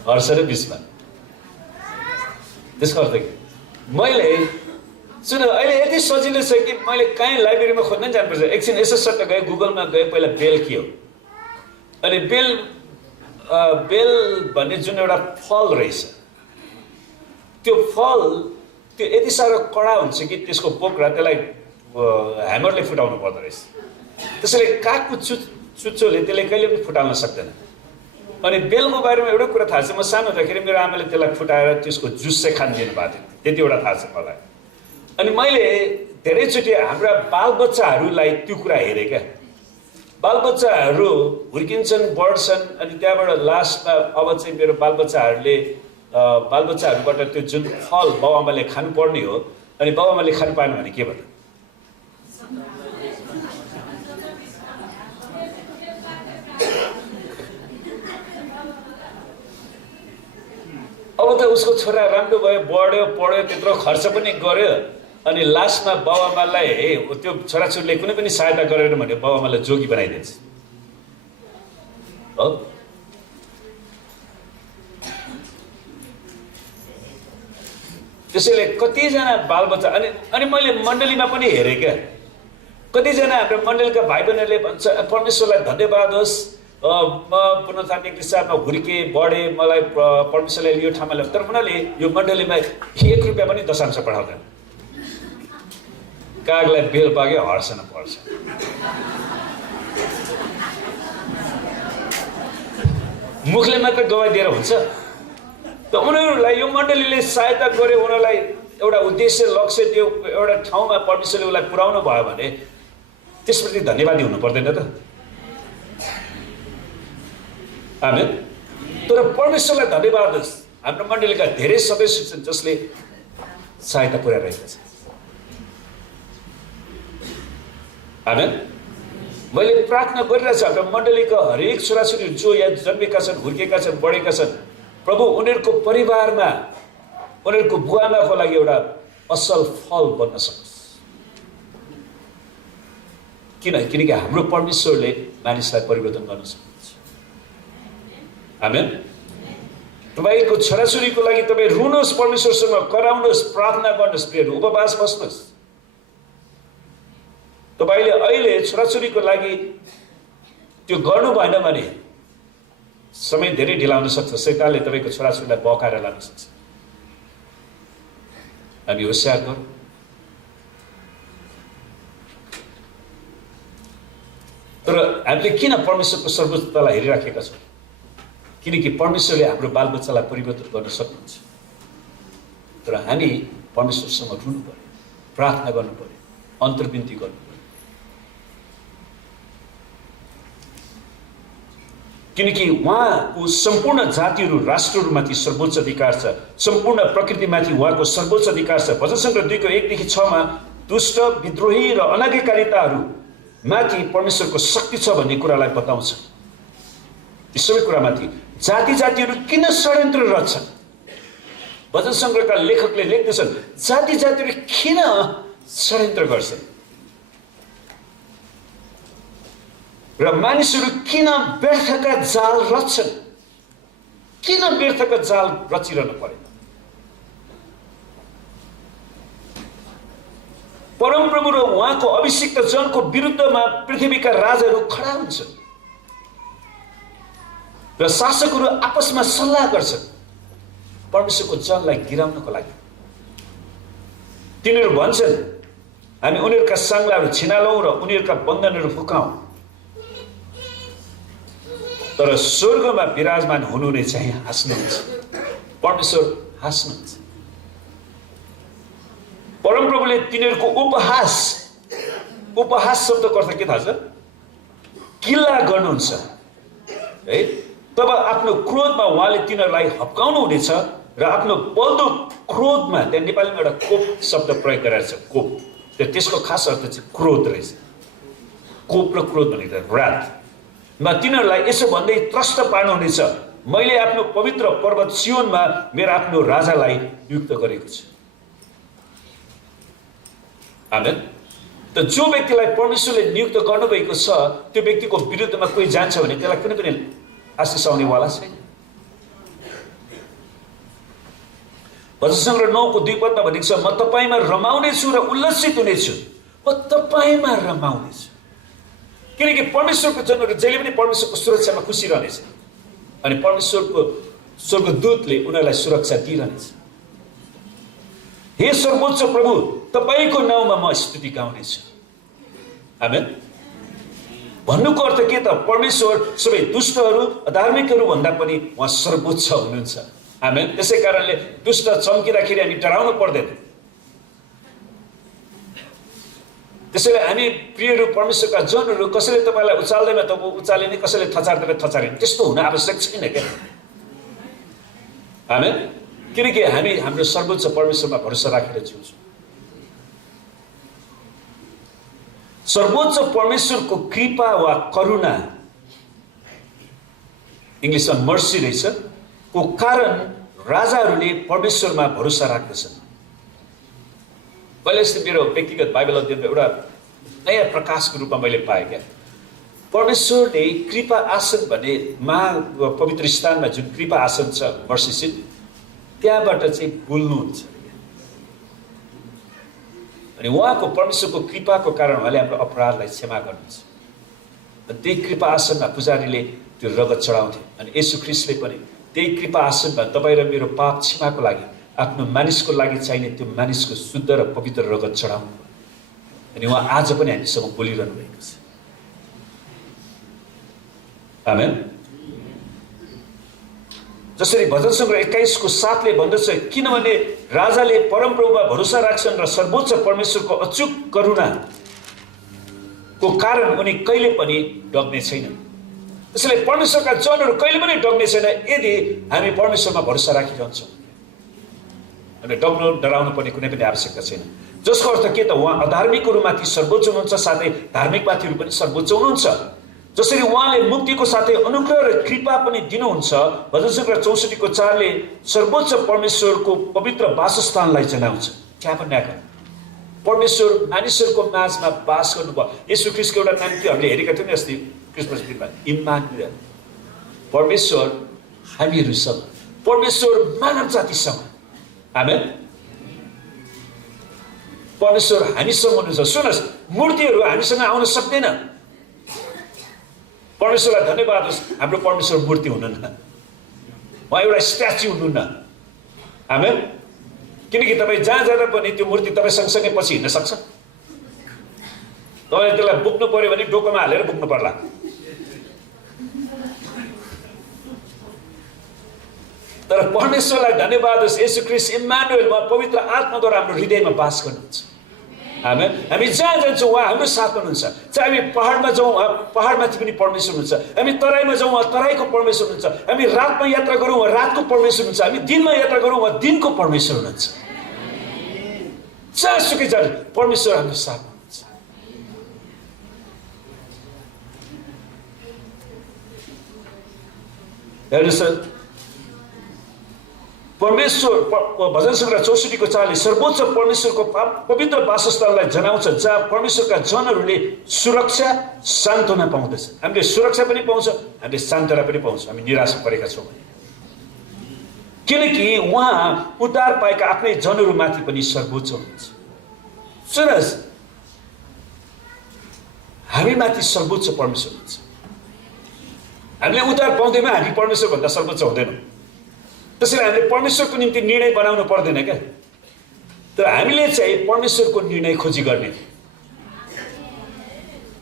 हर्ष र विस्मय। त्यसको अर्थ के? मैले सुन, अहिले यति सजिलो छ कि मैले कहीँ लाइब्रेरीमा खोज्न जानुपर्छ। एकछिन यसो सट्ट गएँ, गुगलमा गएँ, पहिला बेल के हो, अनि बेल भन्ने जुन एउटा फल रहेछ, त्यो फल त्यो यति साह्रो कडा हुन्छ कि त्यसको बोक्रा त्यसलाई ह्यामरले फुटाउनु पर्दो रहेछ। त्यसैले कागको चुच्चोले त्यसले कहिले पनि फुटाउन सक्दैन। अनि बेलको बारेमा एउटा कुरा थाहा छ, म सानो हुँदाखेरि मेरो आमाले त्यसलाई फुटाएर त्यसको जुस चाहिँ खान दिनुभएको थियो, त्यति एउटा थाहा छ मलाई। अनि मैले धेरैचोटि हाम्रा बालबच्चाहरूलाई त्यो कुरा हेरेँ क्या। बालबच्चाहरू हुर्किन्छन्, बढ्छन्, अनि त्यहाँबाट लास्टमा अब चाहिँ मेरो बालबच्चाहरूबाट त्यो जुन फल बाबुआमाले खानुपर्ने हो, अनि बाबुआमाले खानु पाएन भने के भन्नु? अब त उसको छोरा राम्रो भयो, बढ्यो, पढ्यो, त्यत्रो खर्च पनि गर्यो, अनि लास्टमा बाबुआमालाई त्यो छोराछोरीले कुनै पनि सहायता गरेन भने बाबुआमालाई जोगी बनाइदिन्छ हो। त्यसैले कतिजना बालबच्चा अनि मैले मण्डलीमा पनि हेरेँ क्या, कतिजना हाम्रो मण्डलीका भाइ बहिनीहरूले भन्छ परमेश्वरलाई धन्यवाद होस्, म पुनरुत्थानको दिशामा हुर्केँ, बढेँ, मलाई परमेश्वरले यो ठाउँमा ल्यायो, तर उनीहरूले यो मण्डलीमा 1 रुपियाँ पनि दशांश पठाउँदैन। कागलाई बेल पाके हर्षन पर्छ। मुखले मात्र गवाई दिएर हुन्छ त? उनीहरूलाई यो मण्डलीले सहायता गर्यो, उनीहरूलाई एउटा उद्देश्य लक्ष्य त्यो एउटा ठाउँमा परमेश्वरले उसलाई पुर्याउनु भयो भने त्यसप्रति धन्यवादी हुनु पर्दैन त? आमेन। तर परमेश्वरलाई धन्यवाद होस्, हाम्रो मण्डलीका धेरै सदस्य छन् जसले सहायता पुर्याइरहेका छन्। आमेन। मैले प्रार्थना गरिरहेको छु हाम्रो मण्डलीका हरेक छोराछोरी जो यहाँ जन्मेका छन्, हुर्केका छन्, बढेका छन्, प्रभु उनीहरूको परिवारमा उनीहरूको बुवाआमाको लागि एउटा असल फल बन्न सकोस्। किनकि हाम्रो परमेश्वरले मानिसलाई परिवर्तन गर्न सक्नुहुन्छ। आमेन। तपाईँको छोराछोरीको लागि तपाईँ रुनुहोस्, परमेश्वरसँग कराउनुहोस्, प्रार्थना गर्नुहोस्, प्रियहरू उपवास बस्नुहोस्। तपाईँले अहिले छोराछोरीको लागि त्यो गर्नु भएन भने समय धेरै ढिला हुन सक्छ। शैतानले तपाईँको छोराछोरीलाई बकाएर लान सक्छ। हामी होसियार गरौँ। तर हामीले किन परमेश्वरको सर्वोच्चतालाई हेरिराखेका छौँ? किनकि परमेश्वरले हाम्रो बालबच्चालाई परिवर्तन गर्न सक्नुहुन्छ। तर हामी परमेश्वरसँग रुनु पर्यो, प्रार्थना गर्नु पर्यो, अन्तर्विन्ती गर्नु पर्यो। किनकि उहाँको सम्पूर्ण जातिहरू राष्ट्रहरूमाथि सर्वोच्च अधिकार छ, सम्पूर्ण प्रकृतिमाथि उहाँको सर्वोच्च अधिकार छ। भजन सङ्ग्रह 2:1-6 दुष्ट, विद्रोही र अनाज्ञाकारिताहरू माथि परमेश्वरको शक्ति छ भन्ने कुरालाई बताउँछ। यी सबै कुरामाथि जातिहरू किन षड्यन्त्र रच्छन्? भजन सङ्ग्रहका लेखकले लेख्दछन् जातिहरू किन षड्यन्त्र गर्छन् र मानिसहरू किन व्यर्थका जाल रच्छन्? किन व्यर्थका जाल रचिरहनु पर्यो? परमप्रभु र उहाँको अभिषिक्त जनको विरुद्धमा पृथ्वीका राजाहरू खडा हुन्छन् र शासकहरू आपसमा सल्लाह गर्छन् परमेश्वरको जनलाई गिराउनको लागि। तिनीहरू भन्छन् हामी उनीहरूका साङ्लाहरू छिनालौँ र उनीहरूका बन्धनहरू फुकाउँ। तर स्वर्गमा विराजमान हुनु नै चाहिँ हाँस्नुहुन्छ। परमेश्वर हाँस्नुहुन्छ। परमप्रभुले तिनीहरूको उपहास शब्दको अर्थ के थाहा छ? किल्ला गर्नुहुन्छ है। तब आफ्नो क्रोधमा उहाँले तिनीहरूलाई हप्काउनु हुनेछ र आफ्नो बल्दो क्रोधमा, त्यहाँ नेपालीमा एउटा कोप शब्द प्रयोग गरेर छ, कोप। त्यसको खास अर्थ चाहिँ क्रोध रहेछ। कोप र क्रोध भनेको रात मा तिनीहरूलाई यसो भन्दै त्रस्त पार्नुहुनेछ, मैले आफ्नो पवित्र पर्वत सियोनमा मेरो आफ्नो राजालाई नियुक्त गरेको छु। आमेन। त जो व्यक्तिलाई परमेश्वरले नियुक्त गर्नुभएको छ त्यो व्यक्तिको विरुद्धमा कोही जान्छ भने त्यसलाई कुनै पनि आशिष आउनेवाला छैन। भजन सङ्ग्रह 9:2 भनेको छ म तपाईँमा रमाउनेछु र उल्लसित हुनेछु। म तपाईँमा रमाउनेछु। किनकि परमेश्वरको जनहरू जहिले पनि परमेश्वरको सुरक्षामा खुसी रहनेछ अनि परमेश्वरको स्वर्गदूतले उनीहरूलाई सुरक्षा दिइरहनेछ। हे सर्वोच्च प्रभु, तपाईँको नाउँमा म स्तुति गाउनेछु। आमेन। भन्नुको अर्थ के त? परमेश्वर सबै दुष्टहरू, अधार्मिकहरू भन्दा पनि उहाँ सर्वोच्च हुनुहुन्छ। आमेन। त्यसै कारणले दुष्ट चम्किँदाखेरि हामी डराउनु पर्दैन। त्यसैले हामी प्रियहरू परमेश्वरका जनहरू कसैले तपाईँलाई उचाल्दैमा त उचालिने, कसैले थचार्दैमा थचारिने, त्यस्तो हुन आवश्यक छैन क्या। आमेन। किनकि हामी हाम्रो सर्वोच्च परमेश्वरमा भरोसा राखेर जिउँछौँ। सर्वोच्च परमेश्वरको कृपा वा करुणा, इङ्ग्लिसमा मर्सी रहेछ, को कारण राजाहरूले परमेश्वरमा भरोसा राख्दछन्। मैले यस्तो मेरो व्यक्तिगत बाइबल अध्ययनमा एउटा नयाँ प्रकाशको रूपमा मैले पाएँ क्या। परमेश्वरले कृपा आसन भने पवित्र स्थानमा जुन कृपा आसन छ, मर्सी सिट, त्यहाँबाट चाहिँ बोल्नुहुन्छ अनि उहाँको परमेश्वरको कृपाको कारण उहाँले हाम्रो अपराधलाई क्षमा गर्नुहुन्छ। त्यही कृपा आसनमा पुजारीले त्यो रगत चढाउँथे अनि येशू ख्रीष्टले पनि त्यही कृपा आसनमा तपाईँ र मेरो पाप क्षमाको लागि आफ्नो मानिसको लागि चाहिने त्यो मानिसको शुद्ध र पवित्र रगत चढाउनु। अनि उहाँ आज पनि हामीसँग बोलिरहनु भएको छ। आमेन। जसरी भजन सङ्ग्रह 21 को 7 भन्दछ, किनभने राजाले परमप्रभुमा भरोसा राख्छन् र सर्वोच्च परमेश्वरको अचूक करुणाको कारण उनी कहिले पनि डग्ने छैन। त्यसैले परमेश्वरका जनहरू कहिले पनि डग्ने छैन यदि हामी परमेश्वरमा भरोसा राखिरहन्छौँ। अनि डग्नु डराउनु पर्ने कुनै पनि आवश्यकता छैन। जसको अर्थ के त, उहाँ अधार्मिकहरूमाथि सर्वोच्च हुनुहुन्छ, साथै धार्मिकमाथिहरू पनि सर्वोच्च हुनुहुन्छ। जसरी उहाँले मुक्तिको साथै अनुग्रह र कृपा पनि दिनुहुन्छ, भजन सङ्ग्रह 64 को 4 ले सर्वोच्च परमेश्वरको पवित्र वासस्थानलाई जनाउँछ। क्या भन्ने परमेश्वर मानिसहरूको माझमा बास गर्नुभयो। येशू ख्रीष्टको एउटा नाम थियो, हामीले हेरेका थियौँ नि अस्ति क्रिसमस दिनमा, इम्मानुएल। परमेश्वर हामीहरूसँग, परमेश्वर मानव जातिसँग। आमेन। परमेश्वर हामीसँग हुनुहुन्छ। सुन्नुहोस्, मूर्तिहरू हामीसँग आउन सक्दैन। परमेश्वरलाई धन्यवाद होस्, हाम्रो परमेश्वर मूर्ति हुनुहुन्न, उहाँ एउटा स्ट्याच्यु हुनुहुन्न। आमेन। किनकि तपाईँ जहाँ जाँदा पनि त्यो मूर्ति तपाईँ सँगसँगै पछि हिँड्न सक्छ। तपाईँले त्यसलाई बोक्नु पर्यो भने डोकोमा हालेर बोक्नु पर्ला। तर परमेश्वरलाई धन्यवाद होस्, येशू ख्रीष्ट इम्मानुएल, उहाँ पवित्र आत्माद्वारा हाम्रो हृदयमा बास गर्नुहुन्छ। आमेन। हामी जहाँ जान्छौँ उहाँ हाम्रो साथमा हुनुहुन्छ। चाहे हामी पहाडमा जाउँ, उहाँ पहाडमाथि पनि परमेश्वर हुनुहुन्छ। हामी तराईमा जाउँ, उहाँ तराईको परमेश्वर हुनुहुन्छ। हामी रातमा यात्रा गरौँ, उहाँ रातको परमेश्वर हुनुहुन्छ। हामी दिनमा यात्रा गरौँ, उहाँ दिनको परमेश्वर हुनुहुन्छ। जहाँसुकै जानु परमेश्वर हाम्रो साथमा हुनुहुन्छ। हेर्नुहोस्, परमेश्वर भजन सङ्ग्रह 64 को 4 ले सर्वोच्च परमेश्वरको पवित्र वासस्थानलाई जनाउँछ, जहाँ परमेश्वरका जनहरूले सुरक्षा सान्त्वना पाउँदछ। हामीले सुरक्षा पनि पाउँछ, हामीले सान्त्वना पनि पाउँछ। हामी निराश परेका छौँ किनकि उहाँ उद्धार पाएका आफ्नै जनहरूमाथि पनि सर्वोच्च हुनुहुन्छ। सुन्नुहोस्, हामीमाथि सर्वोच्च परमेश्वर हुन्छ। हामीले उद्धार पाउँदैमा हामी परमेश्वरभन्दा सर्वोच्च हुँदैनौँ। त्यसैले हामीले परमेश्वरको निम्ति निर्णय बनाउनु पर्दैन क्या, तर हामीले चाहिँ परमेश्वरको निर्णय खोजी गर्ने।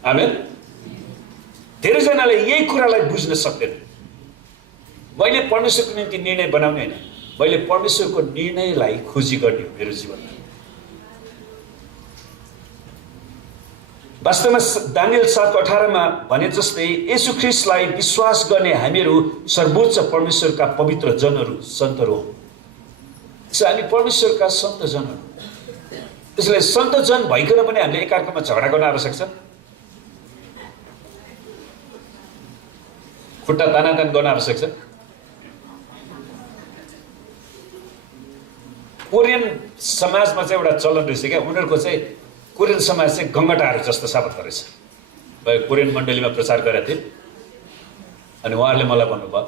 आमेन। धेरैजनाले यही कुरालाई बुझ्न सक्दैन। मैले परमेश्वरको निम्ति निर्णय बनाउने होइन, मैले परमेश्वरको निर्णयलाई खोजी गर्ने हो मेरो जीवनमा। वास्तवमा दानियल 7:18 मा भने जस्तै येशू ख्रीष्टलाई विश्वास गर्ने हामीहरू सर्वोच्च परमेश्वरका पवित्र जनहरू, सन्तहरू हौँ। हामी परमेश्वरका सन्त जनहरू। त्यसैले सन्त जन भइकन पनि हामीले एकअर्कामा झगडा गर्न आवश्यक छ? खुट्टा तानातान गर्न आवश्यक छ? कोरियन समाजमा चाहिँ एउटा चलन रहेछ क्या, उनीहरूको चाहिँ कोरियन समाज चाहिँ गङ्गटाहरू जस्तो साबित गरेछ। कोरियन मण्डलीमा प्रचार गरेका थिए अनि उहाँहरूले मलाई भन्नुभयो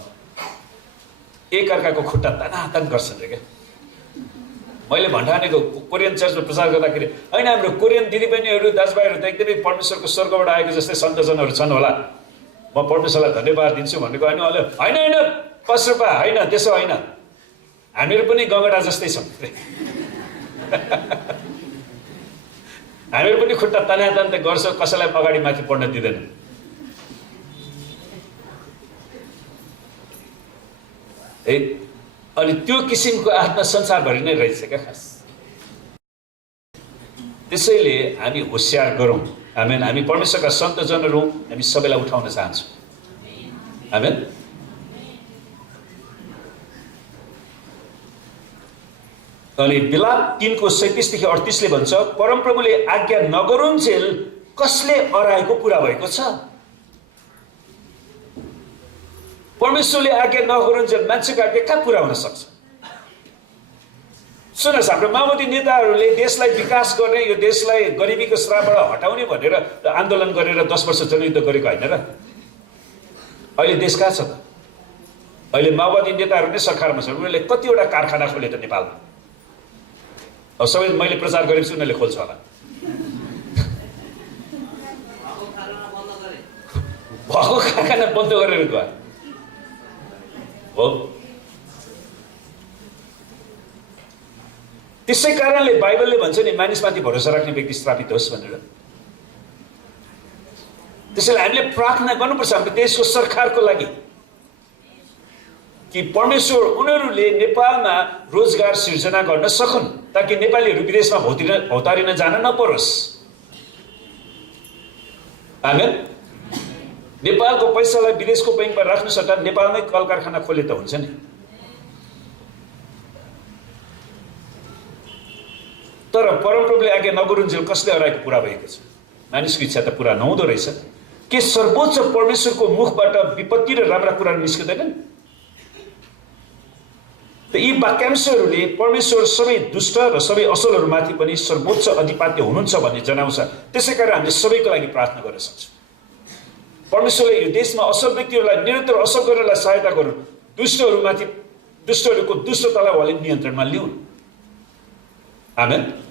एकअर्काको खुट्टा तानातान गर्छन् रे क्या। मैले भन्ठानेको कोरियन चर्चमा प्रचार गर्दाखेरि होइन, हाम्रो कोरियन दिदीबहिनीहरू दाजुभाइहरू त एकदमै परमेश्वरको स्वर्गबाट आएको जस्तै सन्तजनहरू छन् होला, म परमेश्वरलाई धन्यवाद दिन्छु भनेको। होइन होइन होइन पशुपा होइन, त्यसो होइन, हामीहरू पनि गङ्गटा जस्तै छौँ। हामीहरू पनि खुट्टा तानातान त गर्छौँ, कसैलाई अगाडि माथि पढ्न दिँदैन। है, अनि त्यो किसिमको आत्मा संसारभरि नै रहेछ क्या खास। त्यसैले हामी होसियार गरौँ। आमेन। हामी परमेश्वरका सन्तजनहरू हौँ, हामी सबैलाई उठाउन चाहन्छौँ। आमेन। अनि बिलाप 3 को 37 देखि 38 ले भन्छ, परमप्रभुले आज्ञा नगरुन्जेल कसले अराएको पुरा भएको छ? परमेश्वरले आज्ञा नगरुन्जेल मान्छेको आज्ञा कहाँ पुरा हुन सक्छ? सुन्नुहोस्, हाम्रो माओवादी नेताहरूले देशलाई विकास गर्ने, यो देशलाई गरिबीको श्रापबाट हटाउने भनेर आन्दोलन गरेर 10 वर्ष जनयुद्ध गरेको होइन र? अहिले देश कहाँ छ त? अहिले माओवादी नेताहरू नै सरकारमा छन्। उनीहरूले कतिवटा कारखाना खोले त नेपालमा? अब सबै मैले प्रचार गरेपछि उनीहरूले खोल्छ होला। भएको कारखाना बन्द गरेर गयो हो। त्यसै कारणले बाइबलले भन्छ नि, मानिसमाथि भरोसा राख्ने व्यक्ति श्रापित होस् भनेर। त्यसैले हामीले प्रार्थना गर्नुपर्छ हाम्रो देशको सरकारको लागि कि परमेश्वर उनीहरूले नेपालमा रोजगार सिर्जना गर्न सकुन् ताकि नेपालीहरू विदेशमा भौतारिन जान नपरोस्। आमेन। नेपालको पैसालाई विदेशको बैंकमा राख्नु सट्टा नेपालमै कल कारखाना खोले त हुन्छ नि। तर परमप्रभुले आज्ञा नगरुन्जेल कसले हराएको पुरा भएको छ। मानिसको इच्छा त पुरा नहुँदो रहेछ। के सर्वोच्च परमेश्वरको मुखबाट विपत्ति र राम्रा कुरा निस्किँदैनन्? त यी वाक्यांशहरूले परमेश्वर सबै दुष्ट र सबै असलहरूमाथि पनि सर्वोच्च अधिपत्य हुनुहुन्छ भन्ने जनाउँछ। त्यसै कारण हामीले सबैको लागि प्रार्थना गर्न सक्छौँ। परमेश्वरले यो देशमा असल व्यक्तिहरूलाई निरन्तर असल गर्नलाई सहायता गरून्। दुष्टहरूमाथि दुष्टहरूको दुष्टतालाई उहाँले नियन्त्रणमा ल्याउन्। आमेन।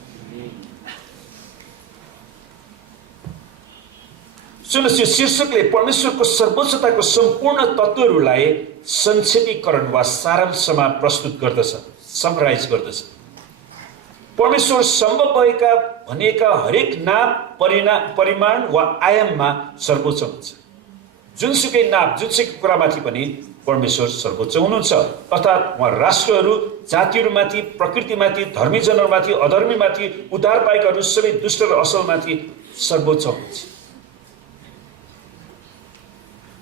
सुन्नुहोस्, यो शीर्षकले परमेश्वरको सर्वोच्चताको सम्पूर्ण तत्त्वहरूलाई संक्षेपीकरण वा सारांशमा प्रस्तुत गर्दछ, समराइज गर्दछ। परमेश्वर सम्भव भएका भनेका हरेक नाप परिमाण वा आयाममा सर्वोच्च हुन्छ। जुनसुकै नाप जुनसुकै कुरामाथि पनि परमेश्वर सर्वोच्च हुनुहुन्छ। अर्थात् उहाँ राष्ट्रहरू जातिहरूमाथि प्रकृतिमाथि धर्मीजनहरूमाथि अधर्मीमाथि उद्धार पाएकाहरू सबै दुष्ट र असलमाथि सर्वोच्च हुनुहुन्छ।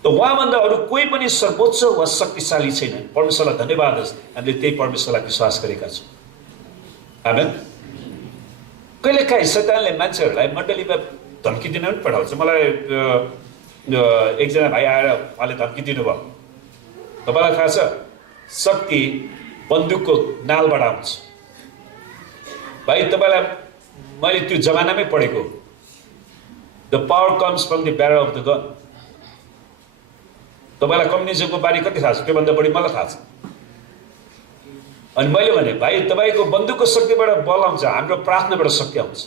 त उहाँभन्दा अरू कोही पनि सर्वोच्च वा शक्तिशाली छैन। परमेश्वरलाई धन्यवाद होस्, हामीले त्यही परमेश्वरलाई विश्वास गरेका छौँ। आमेन। कहिलेकाहीँ शैतानले मान्छेहरूलाई मण्डलीमा धम्की दिन पनि पठाउँछ। मलाई एकजना भाइ आएर उहाँले धम्की दिनुभयो, तपाईँलाई थाहा छ शक्ति बन्दुकको नालबाट आउँछ। भाइ तपाईँलाई मैले त्यो जमानामै पढेको, the power comes from the barrel of the gun. तपाईँलाई कम्युनिजमको बारे कति थाहा छ? त्योभन्दा बढी मलाई थाहा छ। अनि मैले भने भाइ तपाईँको बन्दुकको शक्तिबाट बल आउँछ, हाम्रो प्रार्थनाबाट शक्ति आउँछ।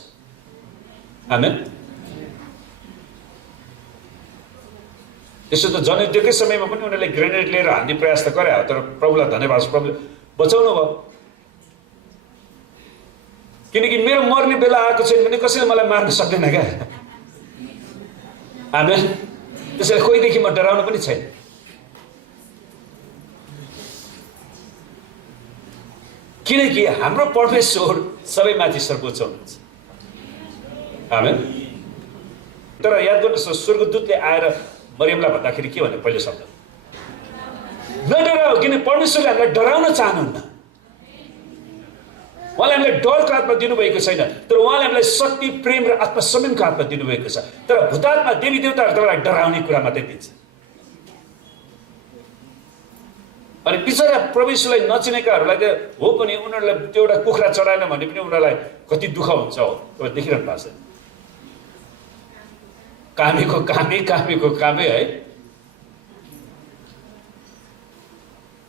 आमेन। त्यसो त जनयुद्धकै समयमा पनि उनीहरूले ग्रेनेड लिएर हान्ने प्रयास त गरे, तर प्रभुलाई धन्यवाद, प्रभुले बचाउनु भयो। किनकि मेरो मर्ने बेला आएको छैन भने कसैले मलाई मार्न सक्दैन क्या। आमेन। त्यसैले कोहीदेखि म डराउनु पनि छैन। किनकि हाम्रो परमेश्वर सबैमाथि सर्वोच्च हुनुहुन्छ। आमेन। तर याद गर्नुहोस्, स्वर्गदूतले आएर मरियमलाई भन्दाखेरि के भने पहिलो शब्द नडराऊ, किन परमेश्वरले हामीलाई डराउन चाहनुहुन्न। उहाँले हामीलाई डरको आत्मा दिनुभएको छैन, तर उहाँले हामीलाई शक्ति प्रेम र आत्मसंयमको आत्मा दिनुभएको छ। तर भूतात्मा देवी देवताहरू तपाईँलाई डराउने कुरा मात्रै दिन्छ। अनि बिचरा प्रवेशलाई नचिनेकाहरूलाई त हो पनि उनीहरूलाई त्यो एउटा कुखुरा चढाएन भने पनि उनीहरूलाई कति दुःख हुन्छ हो, तपाईँ देखिरहनु भएको छ। कामेको कामै कामेको कामै है।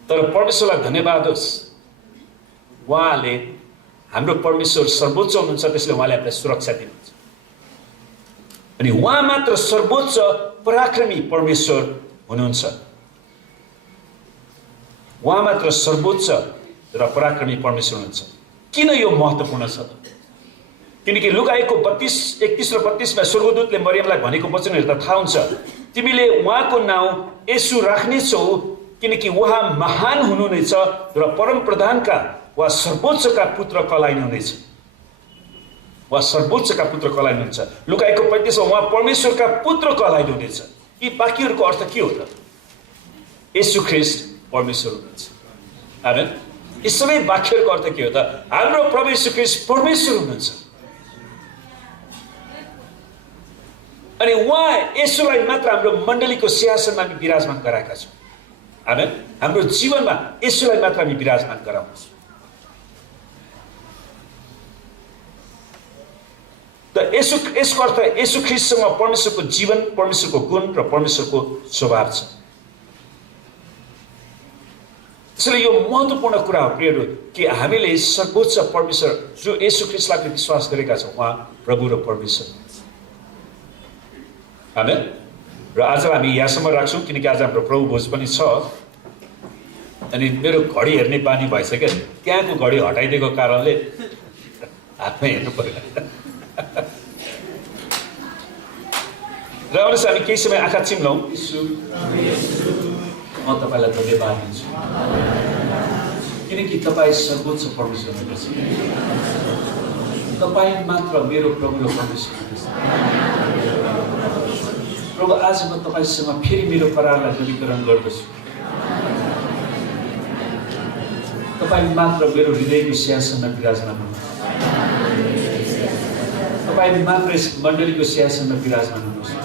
तर परमेश्वरलाई धन्यवाद होस्, उहाँले हाम्रो परमेश्वर सर्वोच्च हुनुहुन्छ। त्यसले उहाँले हामीलाई सुरक्षा दिनुहुन्छ। अनि उहाँ मात्र सर्वोच्च पराक्रमी परमेश्वर हुनुहुन्छ। उहाँ मात्र सर्वोच्च र पराक्रमी परमेश्वर हुनुहुन्छ। किन यो महत्त्वपूर्ण छ? किनकि लुकाएको 31 र 32मा स्वर्गदूतले मरियमलाई भनेको वचनहरू त थाहा हुन्छ, तिमीले उहाँको नाउँ येशू राख्नेछौ किनकि उहाँ महान हुनुहुनेछ र परम प्रधानका वा सर्वोच्चका पुत्र कहलाइनु हुनेछ। उहाँ सर्वोच्चका पुत्र कहलाइनु हुन्छ। लुकाएको 35मा उहाँ परमेश्वरका पुत्र कहलाइनु हुनेछ। यी वाक्यहरूको अर्थ के हो त? येशू ख्रीष्ट परमेश्वर हुनुहुन्छ। आमेन। यी सबै वाक्यहरूको अर्थ के हो त? हाम्रो प्रभु येशू ख्रीष्ट परमेश्वर हुनुहुन्छ। अनि उहाँ येशूलाई मात्र हाम्रो मण्डलीको सिंहासनमा हामी विराजमान गराएका छौँ। आमेन। हाम्रो जीवनमा येशूलाई मात्र हामी विराजमान गराउँछौँ। त यसको अर्थ येशू ख्रीष्टसँग परमेश्वरको जीवन, परमेश्वरको गुण र परमेश्वरको स्वभाव छ। त्यसैले यो महत्त्वपूर्ण कुरा हो प्रियहरू कि हामीले सर्वोच्च परमेश्वर जो येशू ख्रीष्टलाई विश्वास गरेका छौँ, उहाँ प्रभु र परमेश्वर। आमेन। र आज हामी यहाँसम्म राख्छौँ किनकि आज हाम्रो प्रभु भोज पनि छ। अनि मेरो घडी हेर्ने बानी भइसक्यो, त्यहाँको घडी हटाइदिएको कारणले हातमै हेर्नु पर्यो। र आउनुहोस् हामी केही समय आँखा चिम्लौँ। यीशु म तपाईँलाई धन्यवाद दिन्छु किनकि तपाईँ सर्वोच्च परमेश्वर हुनुहुन्छ। तपाईँ मात्र मेरो प्रभु र परमेश्वर हुनुहुन्छ। प्रभु आज म तपाईँसँग फेरि मेरो करारलाई नवीकरण गर्दछु। तपाईँ मात्र मेरो हृदयको सिंहासनमा विराजमान हुनुहुन्छ। तपाईँ मात्र यस मण्डलीको सिंहासनमा विराजमान हुनुहोस्।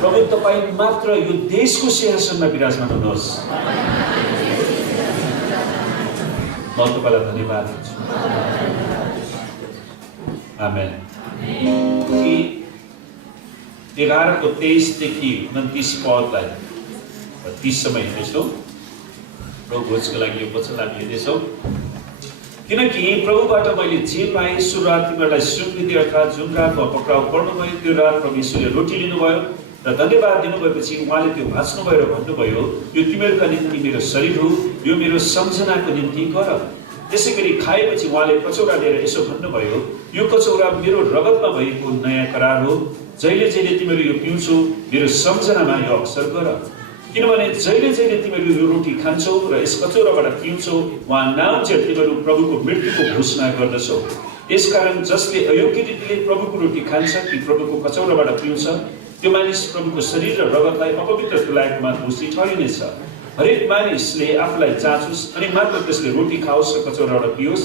प्रभु तपाईँ मात्र यो देशको सिंहासनमा विराजमान हुनुहोस्। म तपाईँलाई धन्यवाद दिन्छु। आमेन। 11:23 देखि 29 पदलाई 30 समय हेर्दैछौँ। प्रभु भोजको लागि यो वचन हामी हेर्दैछौँ। किनकि प्रभुबाट मैले जे पाएँ सो रात तिमीहरूलाई स्वीकृति अर्थात् जुन रातमा पक्राउ पर्नुभयो त्यो रात प्रभु यीशुले रोटी लिनुभयो र धन्यवाद दिनुभएपछि उहाँले त्यो भाँच्नुभयो र भन्नुभयो यो तिमीहरूका निम्ति मेरो शरीर हो, यो मेरो सम्झनाको निम्ति गर। त्यसै गरी खाएपछि उहाँले कचौरा लिएर यसो भन्नुभयो यो कचौरा मेरो रगतमा भएको नयाँ करार हो। जहिले जहिले तिमीहरू यो पिउँछौ मेरो सम्झनामा यो अवसर गर। किनभने जहिले जहिले तिमीहरू यो रोटी खान्छौ र यस कचौराबाट पिउँछौ उहाँ नाउँचेर तिमीहरू प्रभुको मृत्युको घोषणा गर्दछौ। यसकारण जसले अयोग्य रीतिले प्रभुको रोटी खान्छ कि प्रभुको कचौराबाट पिउँछ त्यो मानिस प्रभुको शरीर र रगतलाई अपवित्र तुल्याएकोमा दोषी ठहरिनेछ। हरेक मानिसले आफूलाई जाँचोस् अनि मात्र त्यसले रोटी खाओस् र कचौराबाट पियोस्।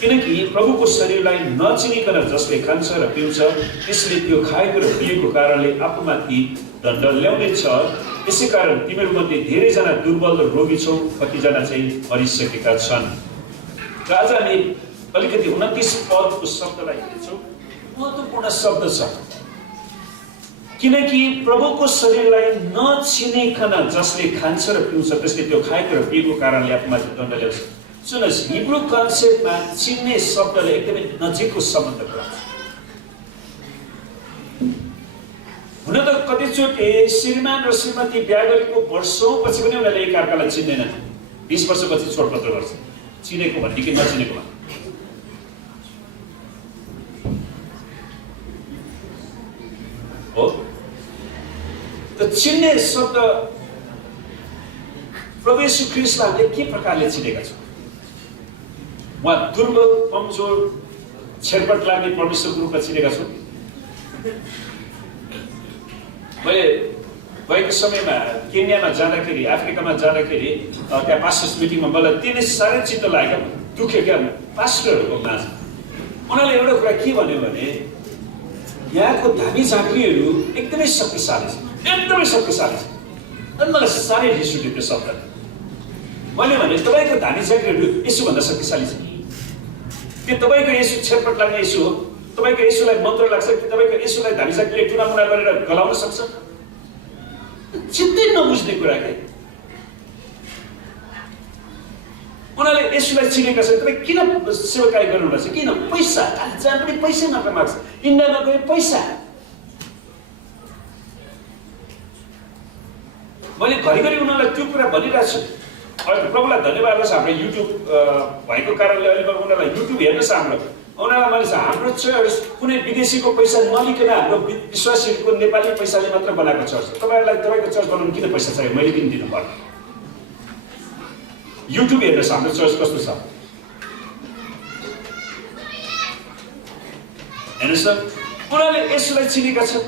किनकि प्रभुको शरीरलाई नचिनिकन जसले खान्छ र पिउँछ त्यसले त्यो खाएको र पिएको कारणले आफूमाथि दण्ड ल्याउनेछ। यसै कारण तिमीहरूमध्ये धेरैजना दुर्बल र रोगी छौ, कतिजना चाहिँ मरिसकेका छन्। र आज हामी अलिकति 29 पदको शब्दलाई हेर्छौँ। महत्त्वपूर्ण शब्द छ किनकि प्रभुको शरीरलाई नचिनिकन जसले खान्छ र पिउँछ त्यसले त्यो खाएको र पिएको कारणले आफूमाथि दण्ड ल्याउँछ। सुन्नुहोस्, हिब्रू कन्सेप्टमा चिन्ने शब्दले एकदमै नजिकको सम्बन्ध गराउँछ। हुन त कतिचोटि श्रीमान र श्रीमती बिहा गरेको वर्षौँपछि पनि उनीहरूले एकअर्कालाई चिन्दैनन्। 20 वर्षपछि छोडपत्र गर्छ, चिनेको भन्ने कि नचिनेको भन्ने। हो त चिन्ने शब्द प्रभु येशू ख्रीष्टलाई हामीले के प्रकारले चिनेका छौँ? उहाँ दुर्बल, कमजोर, छेरपट लाग्ने परमेश्वरको रूपमा चिनेका छौँ। मैले गएको समयमा केन्यामा जाँदाखेरि, अफ्रिकामा जाँदाखेरि त्यहाँ पास्टर्स मिटिङमा मलाई त्यही नै साह्रै चित्त लाग्यो, दुख्यो क्या पास्टरहरूको माझ। उनीहरूले एउटा कुरा के भन्यो भने यहाँको धामी झाँक्रीहरू एकदमै शक्तिशाली छ, एकदमै शक्तिशाली छ। अनि मलाई साह्रै रिस उठ्यो त्यो शब्द। मैले भने तपाईँको धामी झाँक्रीहरू यसोभन्दा शक्तिशाली छ कि तपाईँको यसो छेरपट लाग्ने यसो हो? तपाईँको यसोलाई मन्त्र लाग्छ कि तपाईँको यसोलाई धामी झाँक्रीले टुनामुना गरेर गलाउन सक्छ? चित्तै नबुझ्ने कुरा के। उनीहरूले यसोलाई चिनेका छन्, तपाईँ किन सेवाकाई गर्नुभएको छ? किन? पैसा, जहाँ पनि पैसै नकमाएको छ। इन्डियामा गयो पैसा। मैले घरिघरि उनीहरूलाई त्यो कुरा भनिरहेको छु। अहिले प्रभुलाई धन्यवाद छ, हाम्रो युट्युब भएको कारणले अहिले उनीहरूलाई युट्युब हेर्नुहोस्। उनीहरूलाई मैले हाम्रो चर्च कुनै विदेशीको पैसा नलिकन हाम्रो विश्वासीहरूको नेपाली पैसाले मात्र बनाएको चर्च। तपाईँहरूलाई तपाईँको चर्च बनाउनु किन पैसा चाहियो? मैले किन दिनु पर्यो? युट्युब हेर्नुहोस् हाम्रो चर्च कस्तो छ। हेर्नुहोस्, उनीहरूले यसोलाई चिनेका छन्।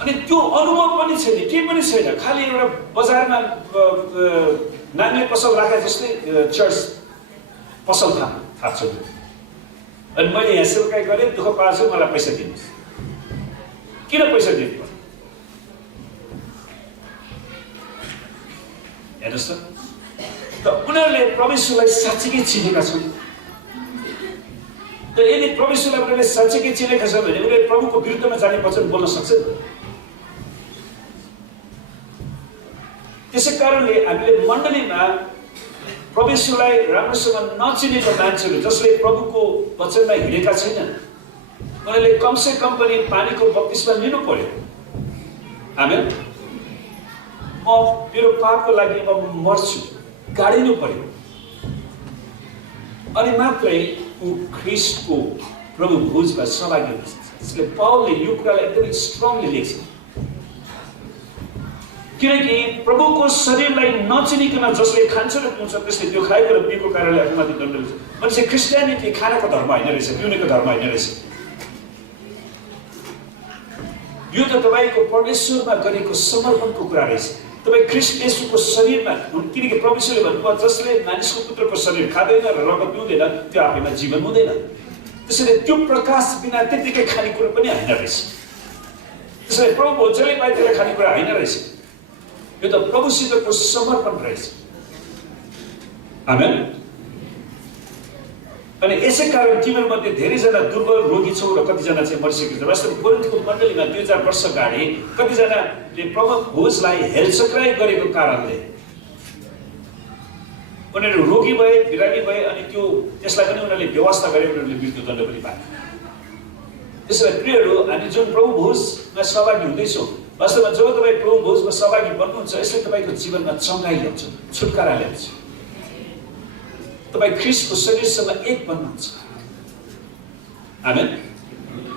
अनि त्यो अनुभव पनि छैन, केही पनि छैन। खालि एउटा बजारमा नानीले पसल राखे जस्तै चर्च पसल थाप्छु। अनि मैले यहाँ सेवाकाई गरेँ, दुःख पार्छु, मलाई पैसा दिनुहोस्। किन पैसा दिनु पर्यो? हेर्नुहोस् त उनीहरूले परमेश्वरलाई साँच्चीकै चिनेका छन्। त यदि परमेश्वरलाई उनीहरूले साँच्चीकै चिनेका छन् भने उनीहरूले प्रभुको विरुद्धमा जाने वचन बोल्न सक्छन्। त्यसै कारणले हामीले मण्डलीमा परमेश्वरलाई राम्रोसँग नचिनेको मान्छेहरू जसले प्रभुको वचनमा हिँडेका छैनन् उनीहरूले कमसे कम पनि पानीको बत्तिसमा लिनु पर्यो। आमेन। म मेरो पापको लागि म मर्छु, गाडिनु पर्यो। अनि मात्रै ऊ ख्रीष्टको प्रभु भोजमा सहभागी हुन सक्छ। त्यसले पावलले यो कुरालाई एकदमै स्ट्रङली लेख्छ, किनकि प्रभुको शरीरलाई नचिनिकन जसले खान्छ र पिउँछ त्यसले त्यो खाएको र पिएको कारणले आफूमाथि दण्ड लिन्छ। मान्छे क्रिस्टियानिटी खानाको धर्म होइन रहेछ, पिउनेको धर्म होइन रहेछ। यो त तपाईँको परमेश्वरमा गरेको समर्पणको कुरा रहेछ। तपाईँ ख्रीष्ट येशूको शरीरमा, किनकि परमेश्वरले भन्नुभयो जसले मानिसको पुत्रको शरीर खाँदैन र रगत पिउँदैन त्यो आफैमा जीवन हुँदैन। त्यसैले त्यो प्रकाश बिना त्यतिकै खानेकुरा पनि होइन रहेछ। त्यसैले प्रभु भोज जसले पाए त्यसलाई खानेकुरा होइन रहेछ। यो त प्रभुसितको समर्पण रहेछ। आमेन। अनि यसै कारण तिमीहरूमध्ये धेरैजना दुर्बल रोगी छौ र कतिजना चाहिँ मरिसकेको छ। वास्तवमा कोरिन्थको मण्डलीमा 2000 वर्ष अगाडि कतिजनाले प्रभु भोजलाई हेलचक्राइ गरेको कारणले उनीहरू रोगी भए, बिरामी भए, अनि त्यसलाई पनि उनीहरूले व्यवस्था गरे, उनीहरूले मृत्युदण्ड पनि पाए। त्यसैले प्रियहरू, हामी जुन प्रभु भोजमा सहभागी हुँदैछौँ, वास्तवमा जब तपाईँ प्रभु भोजमा सहभागी बन्नुहुन्छ यसले तपाईँको जीवनमा चङ्गाइ ल्याउँछ, छुटकारा ल्याउँछ। तपाईँ ख्रीष्टको शरीरसँग एक बन्नुहुन्छ। आमेन।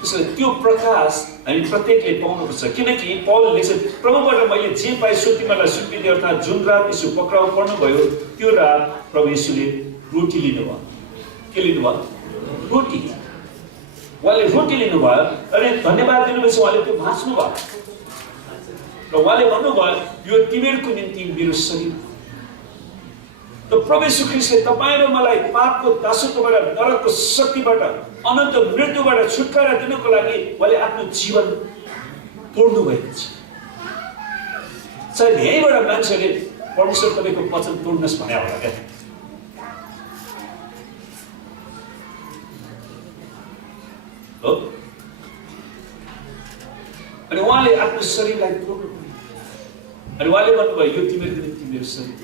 त्यसैले त्यो प्रकाश हामी प्रत्येकले पाउनुपर्छ, किनकि पौलले लेख्छ प्रभुबाट मैले जे पाएँ सो तिमीहरूलाई सुम्पिदिएँ, अर्थात् जुन रात यीशु पक्राउ पर्नुभयो त्यो रात प्रभु यीशुले रोटी लिनुभयो। के लिनुभयो? रोटी। उहाँले रोटी लिनुभयो, अनि धन्यवाद दिनुभएपछि उहाँले त्यो भाँच्नुभयो र उहाँले भन्नुभयो यो तिमीहरूको निम्ति मेरो शरीर। त प्रभु यीशु ख्रीष्टले तपाईँ र मलाई पापको दासत्वबाट, नरकको शक्तिबाट, अनन्त मृत्युबाट छुटकारा दिनको लागि उहाँले आफ्नो जीवन तोड्नु भएको छ। सायद यहीँबाट मान्छेले परमेश्वर तपाईँको वचन तोड्नुहोस् भने होला क्या। हो? अनि उहाँले आफ्नो शरीरलाई तोड्नु पर्यो। अनि उहाँले भन्नुभयो यो तिमीहरूको निम्ति मेरो शरीर।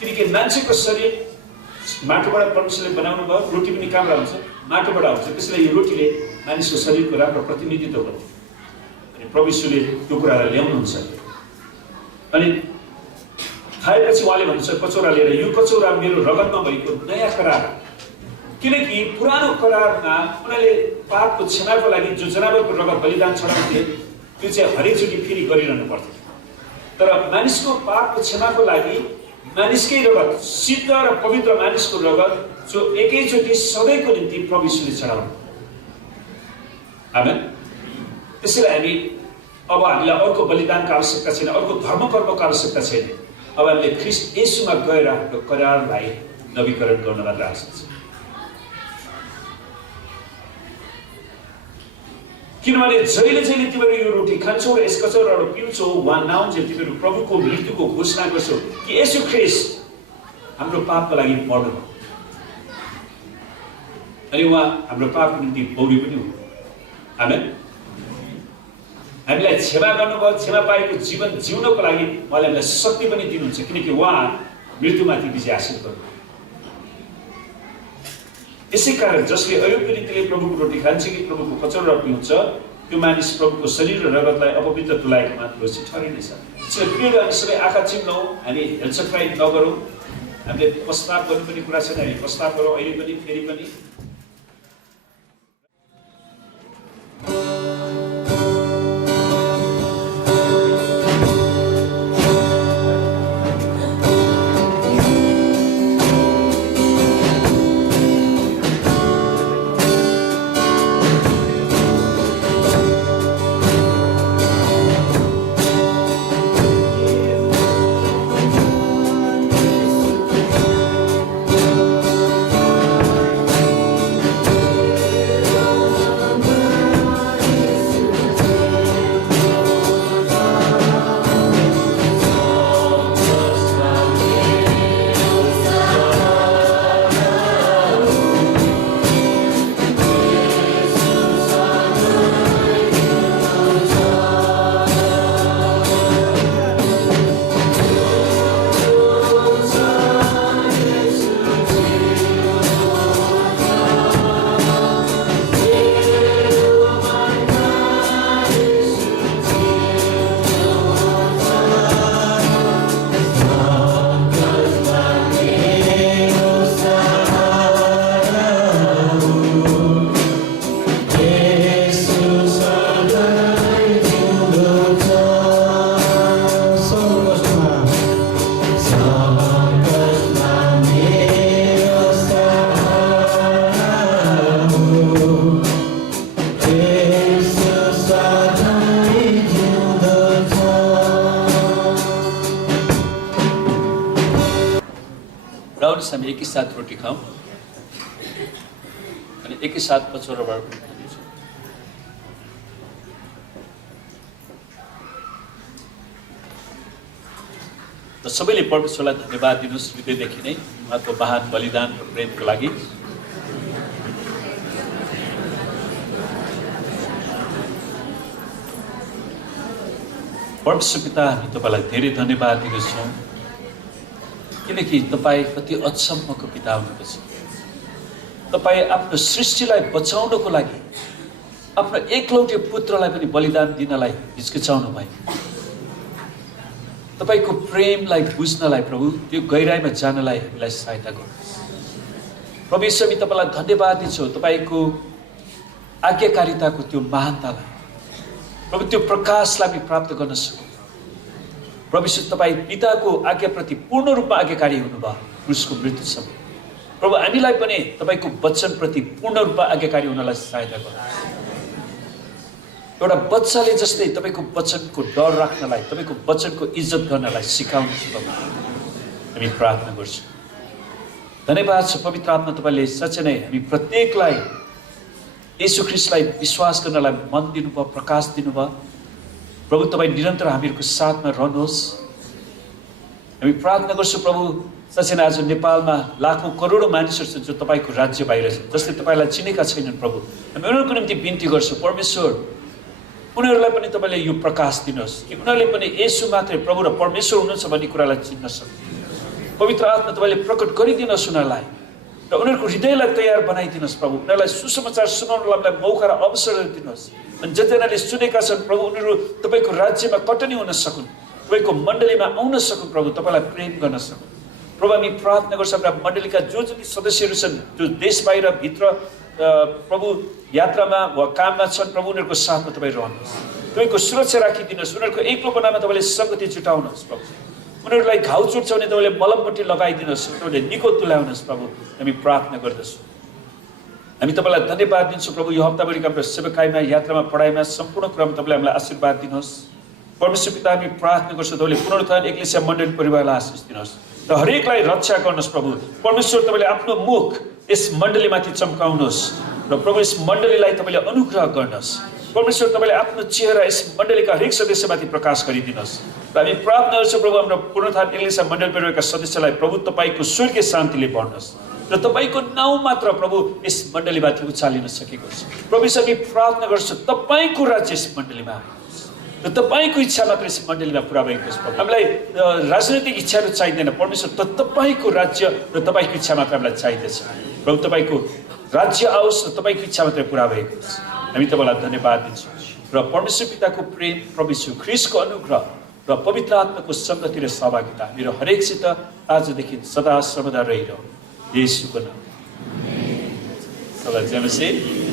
किनकि मान्छेको शरीर माटोबाट परमेश्वरले बनाउनु भयो, रोटी पनि कहाँबाट हुन्छ? माटोबाट आउँछ। त्यसैले यो रोटीले मानिसको शरीरको राम्रो प्रतिनिधित्व गर्छ। अनि प्रभु यीशुले त्यो कुरालाई ल्याउनुहुन्छ। अनि खाएपछि उहाँले भन्नुहुन्छ कचौरा लिएर, यो कचौरा मेरो रगतमा भएको नयाँ करार। किनकि पुरानो करारमा उनीहरूले पापको क्षमाको लागि जो जनावरको रगत बलिदान चढाउँथे त्यो चाहिँ हरेकचोटि फेरि गरिरहनु पर्थ्यो। तर मानिसको पापको क्षमाको लागि मानिसकै रगत, सिद्ध र पवित्र मानिसको रगत जो एकैचोटि सधैँको निम्ति प्रभु यीशुले चढाउनु। आमेन। त्यसैले हामीलाई अर्को बलिदानको आवश्यकता छैन, अर्को धर्म कर्मको आवश्यकता छैन। अब हामीले ख्रीष्ट येशूमा गएर हाम्रो करारलाई नवीकरण गर्न मात्र आवश्यक छ। किनभने जहिले जहिले तिमीहरू यो रोटी खान्छौ र यस कचौराबाट पिउँछौ उहाँ नआउन्जेल तिमीहरू प्रभुको मृत्युको घोषणा गर्छौ कि येशू ख्रीष्ट हाम्रो पापको लागि मर्नुभयो। अनि उहाँ हाम्रो पापको निम्ति बौरी पनि हो। आमेन। हामीलाई क्षमा गर्नुभयो, क्षमा पाएको जीवन जिउनको लागि उहाँले हामीलाई शक्ति पनि दिनुहुन्छ, किनकि उहाँ मृत्युमाथि विजय हासिल गर्नुभयो। यसै कारण जसले अयोग्य रीतिले प्रभुको रोटी खान्छ कि प्रभुको कचौरा पिउँछ त्यो मानिस प्रभुको शरीर र रगतलाई अपवित्र तुल्याएकोमा दोषी ठहरिनेछ। त्यसैले प्रिय हामी सबै आँखा चिम्लौँ, हामी हेलचक्राइ नगरौँ, हामीले प्रस्ताव गर्नुपर्ने कुरा छैन, हामी प्रस्ताव गरौँ अहिले पनि फेरि पनि। आउनुहोस् हामी एकैसाथ रोटी खाउँ अनि एकैसाथ पछौराबाट पनि खानेछौँ। र सबैले परमेश्वरलाई धन्यवाद दिनुहोस् हृदयदेखि नै उहाँको महान बलिदान र प्रेमको लागि। परमेश्वर पिता हामी तपाईँलाई धेरै धन्यवाद दिँदछौँ किनकि तपाईँ कति अचम्मको पिता हुनुहुन्छ। तपाईँ आफ्नो सृष्टिलाई बचाउनको लागि आफ्नो एकलौटे पुत्रलाई पनि बलिदान दिनलाई हिचकिचाउनु भयो। तपाईको प्रेमलाई बुझ्नलाई प्रभु त्यो गहिराइमा जानलाई हामीलाई सहायता गर्नुहोस्। प्रभु यीशु हामी तपाईँलाई धन्यवाद दिन्छौँ तपाईँको आज्ञाकारिताको त्यो महानतालाई प्रभु त्यो प्रकाशलाई हामी प्राप्त गर्न सकौँ। प्रभु यीशु तपाईँ पिताको आज्ञाप्रति पूर्ण रूपमा आज्ञाकारी हुनुभयो क्रुसको मृत्युसम्म। प्रभु हामीलाई पनि तपाईँको वचनप्रति पूर्ण रूपमा आज्ञाकारी हुनलाई सहायता गर्नुहोस्। एउटा बच्चाले जस्तै तपाईँको वचनको डर राख्नलाई तपाईँको वचनको इज्जत गर्नलाई सिकाउनुहोस् प्रभु हामी प्रार्थना गर्छौँ। धन्यवाद छ पवित्र आत्मा तपाईँले साँच्चै नै हामी प्रत्येकलाई येशू ख्रीष्टलाई विश्वास गर्नलाई मन दिनुभयो प्रकाश दिनुभयो। प्रभु तपाईँ निरन्तर हामीहरूको साथमा रहनुहोस्। हामी प्रार्थना गर्छौँ प्रभु साँच्चै नै आज नेपालमा लाखौँ करोडौँ मानिसहरू छन् जो तपाईँको राज्य बाहिर छन् जसले तपाईँलाई चिनेका छैनन्। प्रभु हामी उनीहरूको निम्ति बिन्ती गर्छौँ परमेश्वर उनीहरूलाई पनि तपाईँले यो प्रकाश दिनुहोस् कि उनीहरूले पनि येशू मात्रै प्रभु र परमेश्वर हुनुहुन्छ भन्ने कुरालाई चिन्न सक्नु। पवित्र आत्मा तपाईँले प्रकट गरिदिनुहोस् उनीहरूलाई र उनीहरूको हृदयलाई तयार बनाइदिनुहोस् प्रभु। उनीहरूलाई सुसमाचार सुनाउनलाई मौका र अवसर दिनुहोस् अनि जतिजनाले सुनेका छन् प्रभु उनीहरू तपाईँको राज्यमा कटनी हुन सकुन् तपाईँको मण्डलीमा आउन सकुन् प्रभु तपाईँलाई प्रेम गर्न सकुन्। प्रभु हामी प्रार्थना गर्छौँ हाम्रा मण्डलीका जो जति सदस्यहरू छन् जो देश बाहिर भित्र प्रभु यात्रामा वा काममा छन् प्रभु उनीहरूको साथमा तपाईँ रहनुहोस्। तपाईँको सुरक्षा राखिदिनुहोस्। उनीहरूको एक्लोपनामा तपाईँले सङ्गति जुटाउनुहोस् प्रभु। उनीहरूलाई घाउ चोट छ भने तपाईँले मलमपट्टि लगाइदिनुहोस् तपाईँले निको तुल्याउनुहोस् प्रभु हामी प्रार्थना गर्दछौँ। हामी तपाईँलाई धन्यवाद दिन्छौँ प्रभु यो हप्ताभरिका हाम्रो सेवकाईमा यात्रामा पढाइमा सम्पूर्ण कुरामा तपाईँले हामीलाई आशीर्वाद दिनुहोस्। परमेश्वर पिता हामी प्रार्थना गर्छौँ तपाईँले पुनरुत्थान एक्लेसिया मण्डली परिवारलाई आशिष दिनुहोस् र हरेकलाई रक्षा गर्नुहोस् प्रभु। परमेश्वर तपाईँले आफ्नो मुख यस मण्डलीमाथि चम्काउनुहोस् र प्रभु यस मण्डलीलाई तपाईँले अनुग्रह गर्नुहोस्। परमेश्वर तपाईँले आफ्नो चेहरा यस मण्डलीका हरेक सदस्यमाथि प्रकाश गरिदिनुहोस् र हामी प्रार्थना गर्छौँ प्रभु हाम्रो पुनरुत्थान एक्लेसिया मण्डली परिवारका सदस्यलाई प्रभु तपाईँको स्वर्गीय शान्तिले भर्नुहोस् र तपाईँको नाउँ मात्र प्रभु यस मण्डलीमाथि उचालिन सकेको छ। प्रभु हामी प्रार्थना गर्छौँ तपाईँको राज्य यस मण्डलीमा र तपाईँको इच्छा मात्र यस मण्डलीमा पुरा भएको छ। हामीलाई राजनैतिक इच्छाहरू चाहिँदैन परमेश्वर तपाईँको राज्य र तपाईँको इच्छा मात्र हामीलाई चाहिँदैछ प्रभु। तपाईँको राज्य आओस् र तपाईँको इच्छा मात्रै पुरा भएको छ। हामी तपाईँलाई धन्यवाद दिन्छौँ र परमेश्वर पिताको प्रेम प्रभु यीशु ख्रीष्टको अनुग्रह र पवित्र आत्माको सङ्गति र सहभागिता मेरो हरेकसित आजदेखि सदा सर्वदा रहिरहँ येशूको नाम। सबैलाई जय मसीह।